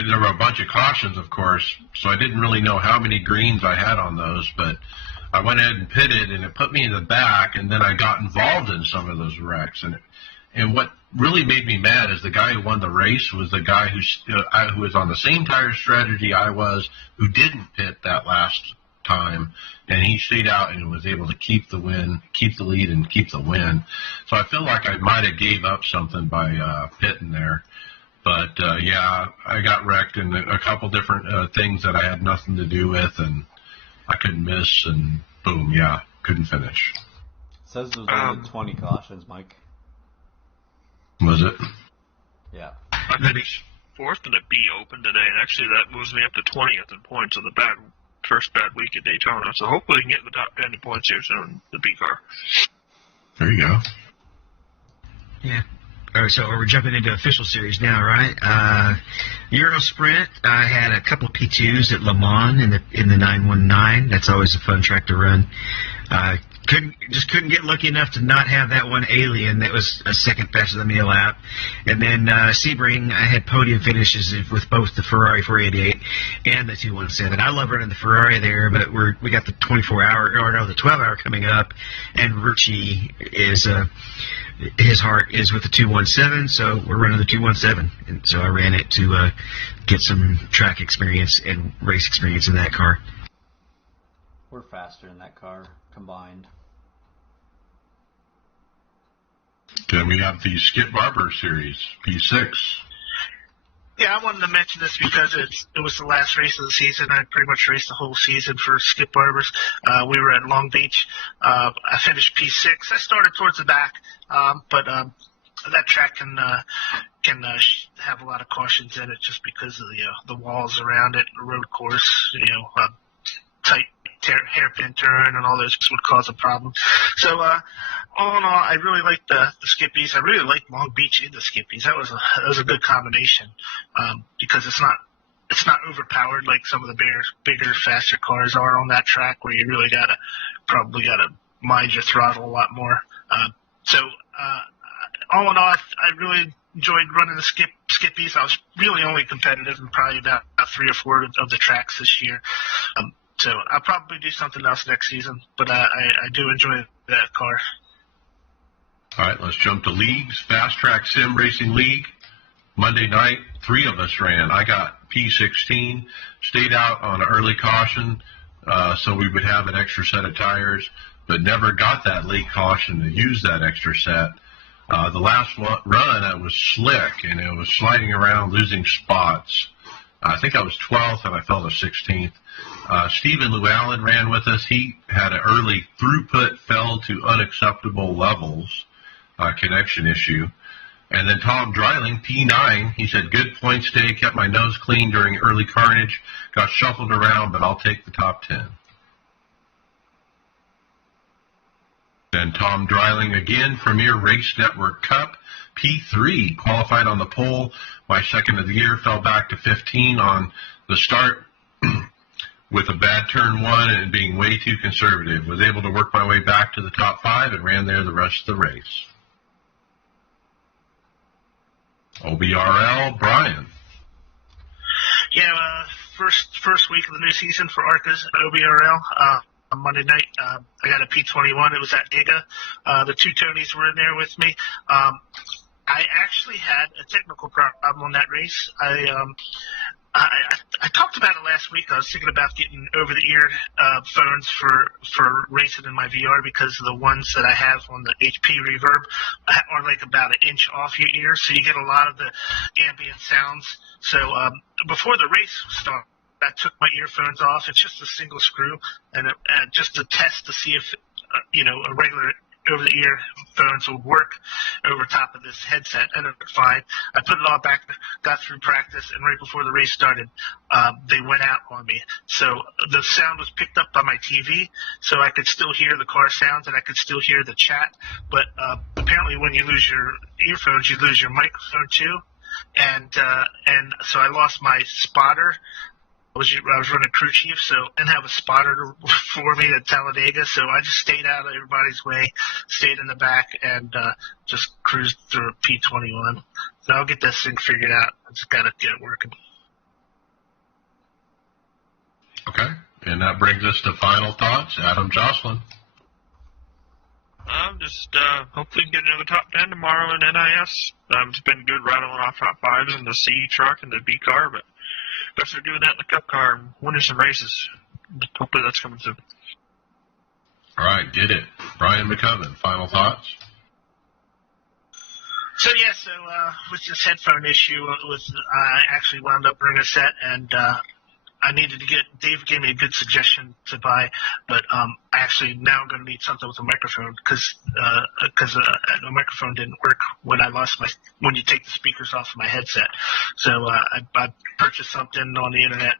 there were a bunch of cautions, of course, so I didn't really know how many greens I had on those, but I went ahead and pitted, and it put me in the back, and then I got involved in some of those wrecks. And what really made me mad is the guy who won the race was the guy who was on the same tire strategy I was, who didn't pit that last time, and he stayed out and was able to keep the lead, and keep the win. So I feel like I might have gave up something by pitting there. But, yeah, I got wrecked in a couple different things that I had nothing to do with, and I couldn't miss, and boom, yeah, couldn't finish. It says there was only 20 cautions, Mike. Was it? Yeah. I finished 4th in the B Open today, and actually that moves me up to 20th in points of the first bad week at Daytona. So hopefully we can get in the top 10 in points here soon, the B car. There you go. Yeah. All right, so we're jumping into official series now, right? Euro Sprint, I had a couple of P2s at Le Mans in the 919. That's always a fun track to run. Couldn't get lucky enough to not have that one Alien that was a second faster than me a lap. And then Sebring, I had podium finishes with both the Ferrari 488 and the 217. I love running the Ferrari there, but we got the 12-hour coming up, and Rucci is his heart is with the 217, so we're running the 217. And so I ran it to get some track experience and race experience in that car. We're faster in that car combined. Then we have the Skip Barber Series, P6. Yeah, I wanted to mention this because it was the last race of the season. I pretty much raced the whole season for Skip Barbers. We were at Long Beach. I finished P6. I started towards the back, but that track can have a lot of cautions in it just because of the walls around it, the road course, tight hairpin turn and all those would cause a problem. So all in all, I really liked the Skippies. I really liked Long Beach in the Skippies. That was a good combination because it's not overpowered like some of the bigger, faster cars are on that track where you really probably gotta mind your throttle a lot more. So all in all, I really enjoyed running the Skippies. I was really only competitive in probably about 3 or 4 of the tracks this year. So I'll probably do something else next season, but I do enjoy that car. All right, let's jump to leagues. Fast Track Sim Racing League. Monday night, 3 of us ran. I got P16, stayed out on an early caution, so we would have an extra set of tires, but never got that late caution to use that extra set. The last run, I was slick, and it was sliding around, losing spots. I think I was 12th, and I fell to 16th. Stephen Llewellyn ran with us. He had an early throughput fell to unacceptable levels connection issue. And then Tom Dreiling, P9, he said, good points day, kept my nose clean during early carnage, got shuffled around, but I'll take the top 10. Then Tom Dreiling again, Premier Race Network Cup, P3, qualified on the pole. My second of the year, fell back to 15 on the start with a bad turn 1 and being way too conservative. Was able to work my way back to the top 5 and ran there the rest of the race. OBRL, Brian. Yeah, first week of the new season for ARCA's OBRL. On Monday night, I got a P21. It was at Giga. The two Tonys were in there with me. I actually had a technical problem on that race. I talked about it last week. I was thinking about getting over-the-ear phones for racing in my VR because the ones that I have on the HP Reverb are like about an inch off your ear, so you get a lot of the ambient sounds. So before the race started, I took my earphones off. It's just a single screw, and just to test to see if a regular over-the-ear phones would work over top of this headset, and it worked fine. I put it all back, got through practice, and right before the race started, they went out on me. So the sound was picked up by my TV, so I could still hear the car sounds, and I could still hear the chat. But apparently when you lose your earphones, you lose your microphone too. And so I lost my spotter. I was running crew chief, so I didn't have a spotter for me at Talladega, so I just stayed out of everybody's way, stayed in the back, and just cruised through a P21. So I'll get this thing figured out. I just got to get it working. Okay, and that brings us to final thoughts. Adam Jocelyn. I'm just hopefully get another top 10 tomorrow in NIS. It's been good rattling off top 5s in the C truck and the B car, but guess they're doing that in the Cup car and winning some races. Hopefully that's coming soon. All right, get it. Brian McCubbin, final thoughts? So with this headphone issue, I actually wound up bringing a set, and I needed to get. Dave gave me a good suggestion to buy, but I actually now I'm going to need something with a microphone because the microphone didn't work when when you take the speakers off of my headset. So I purchased something on the internet,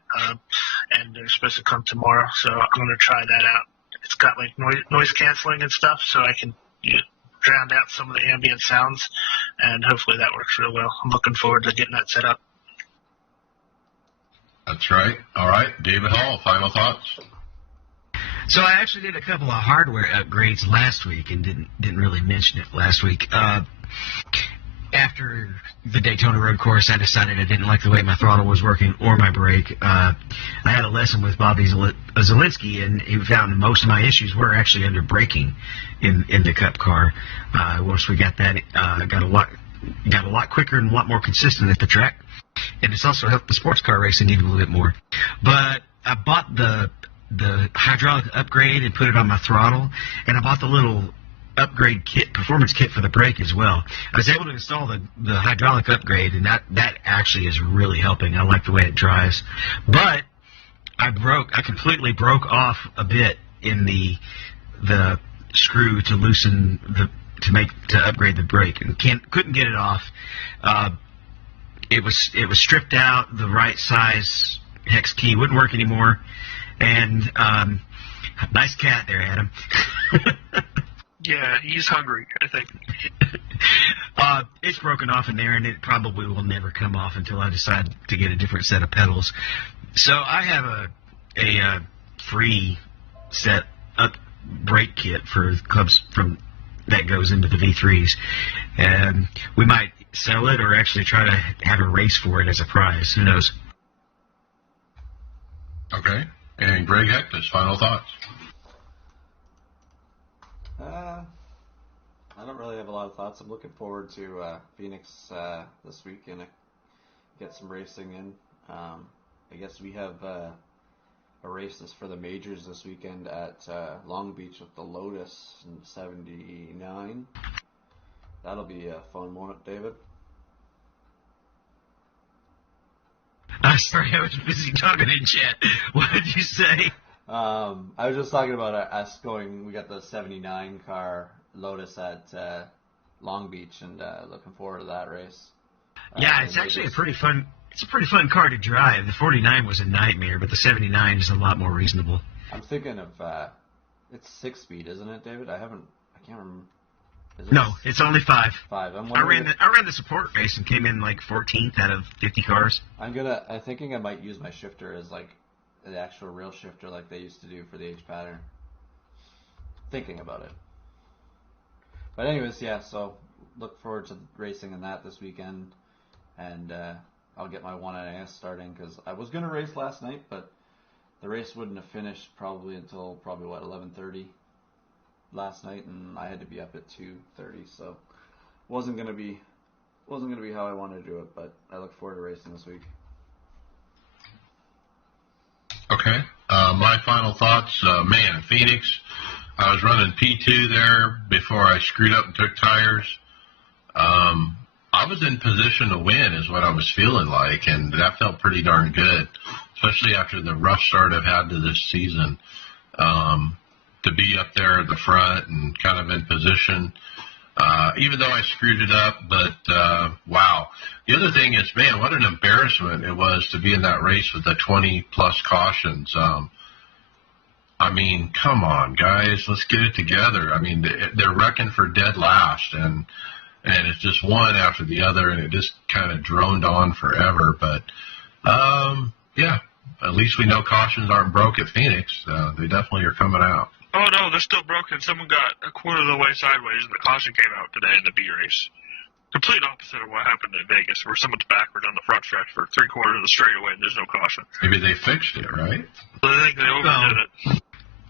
and they're supposed to come tomorrow. So I'm going to try that out. It's got like noise canceling and stuff, so I can drown out some of the ambient sounds, and hopefully that works real well. I'm looking forward to getting that set up. That's right. All right, David Hall, final thoughts? So I actually did a couple of hardware upgrades last week and didn't really mention it last week. After the Daytona Road Course, I decided I didn't like the way my throttle was working or my brake. I had a lesson with Bobby Zielinski, and he found most of my issues were actually under braking in the Cup car. Once we got that, got a lot quicker and a lot more consistent at the track. And it's also helped the sports car racing need a little bit more. But I bought the hydraulic upgrade and put it on my throttle, and I bought the little upgrade kit, performance kit for the brake as well. I was able to install the hydraulic upgrade, and that actually is really helping. I like the way it drives. But I completely broke off a bit in the screw to loosen to upgrade the brake, and couldn't get it off. It was stripped out. The right size hex key wouldn't work anymore. And nice cat there, Adam. Yeah, he's hungry, I think. It's broken off in there, and it probably will never come off until I decide to get a different set of pedals. So I have a free set up brake kit for clubs that goes into the V3s, and we might sell it or actually try to have a race for it as a prize. Who knows? Okay. And Greg Hectus, final thoughts? I don't really have a lot of thoughts. I'm looking forward to Phoenix this week and get some racing in. I guess we have a race for the majors this weekend at Long Beach with the Lotus in 79. That'll be a fun one, David. Sorry, I was busy talking in chat. What did you say? I was just talking about us going. We got the 79 car Lotus at Long Beach, and looking forward to that race. Yeah, it's actually a pretty fun. It's a pretty fun car to drive. The 49 was a nightmare, but the 79 is a lot more reasonable. I'm thinking of it's 6-speed, isn't it, David? I can't remember. No, it's only 5. 5. I ran the support race and came in like 14th out of 50 cars. I'm thinking I might use my shifter as like the actual real shifter like they used to do for the H pattern. Thinking about it. But anyways, yeah, so look forward to racing in that this weekend, and I'll get my 1NAS starting because I was gonna race last night, but the race wouldn't have finished probably until 11:30 last night, and I had to be up at 2:30, so wasn't gonna be how I wanted to do it. But I look forward to racing this week. Okay. My final thoughts, man, Phoenix. I was running P2 there before I screwed up and took tires. I was in position to win is what I was feeling like, and that felt pretty darn good, especially after the rough start I've had to this season. To be up there at the front and kind of in position, even though I screwed it up, but wow. The other thing is, man, what an embarrassment it was to be in that race with the 20-plus cautions. I mean, come on, guys, let's get it together. I mean, they're wrecking for dead last, and it's just one after the other, and it just kind of droned on forever. But, yeah, at least we know cautions aren't broke at Phoenix. They definitely are coming out. Oh, no, they're still broken. Someone got a quarter of the way sideways, and the caution came out today in the B race. Complete opposite of what happened in Vegas, where someone's backward on the front stretch for three-quarters of the straightaway, and there's no caution. Maybe they fixed it, right? So I think they overdid it.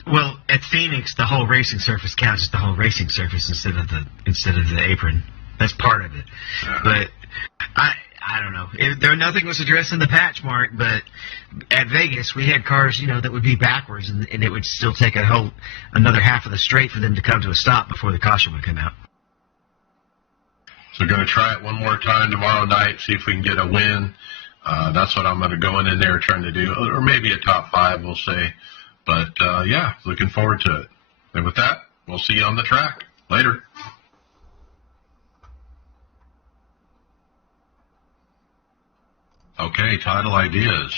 Well, at Phoenix, the whole racing surface counts as the whole racing surface instead of the apron. That's part of it. But I don't know. Nothing was addressed in the patch, Mark. But at Vegas, we had cars, that would be backwards, and it would still take another half of the straight for them to come to a stop before the caution would come out. So we're going to try it one more time tomorrow night, see if we can get a win. That's what I'm going to go in there trying to do, or maybe a top 5, we'll say. But, yeah, looking forward to it. And with that, we'll see you on the track. Later. Okay, title ideas.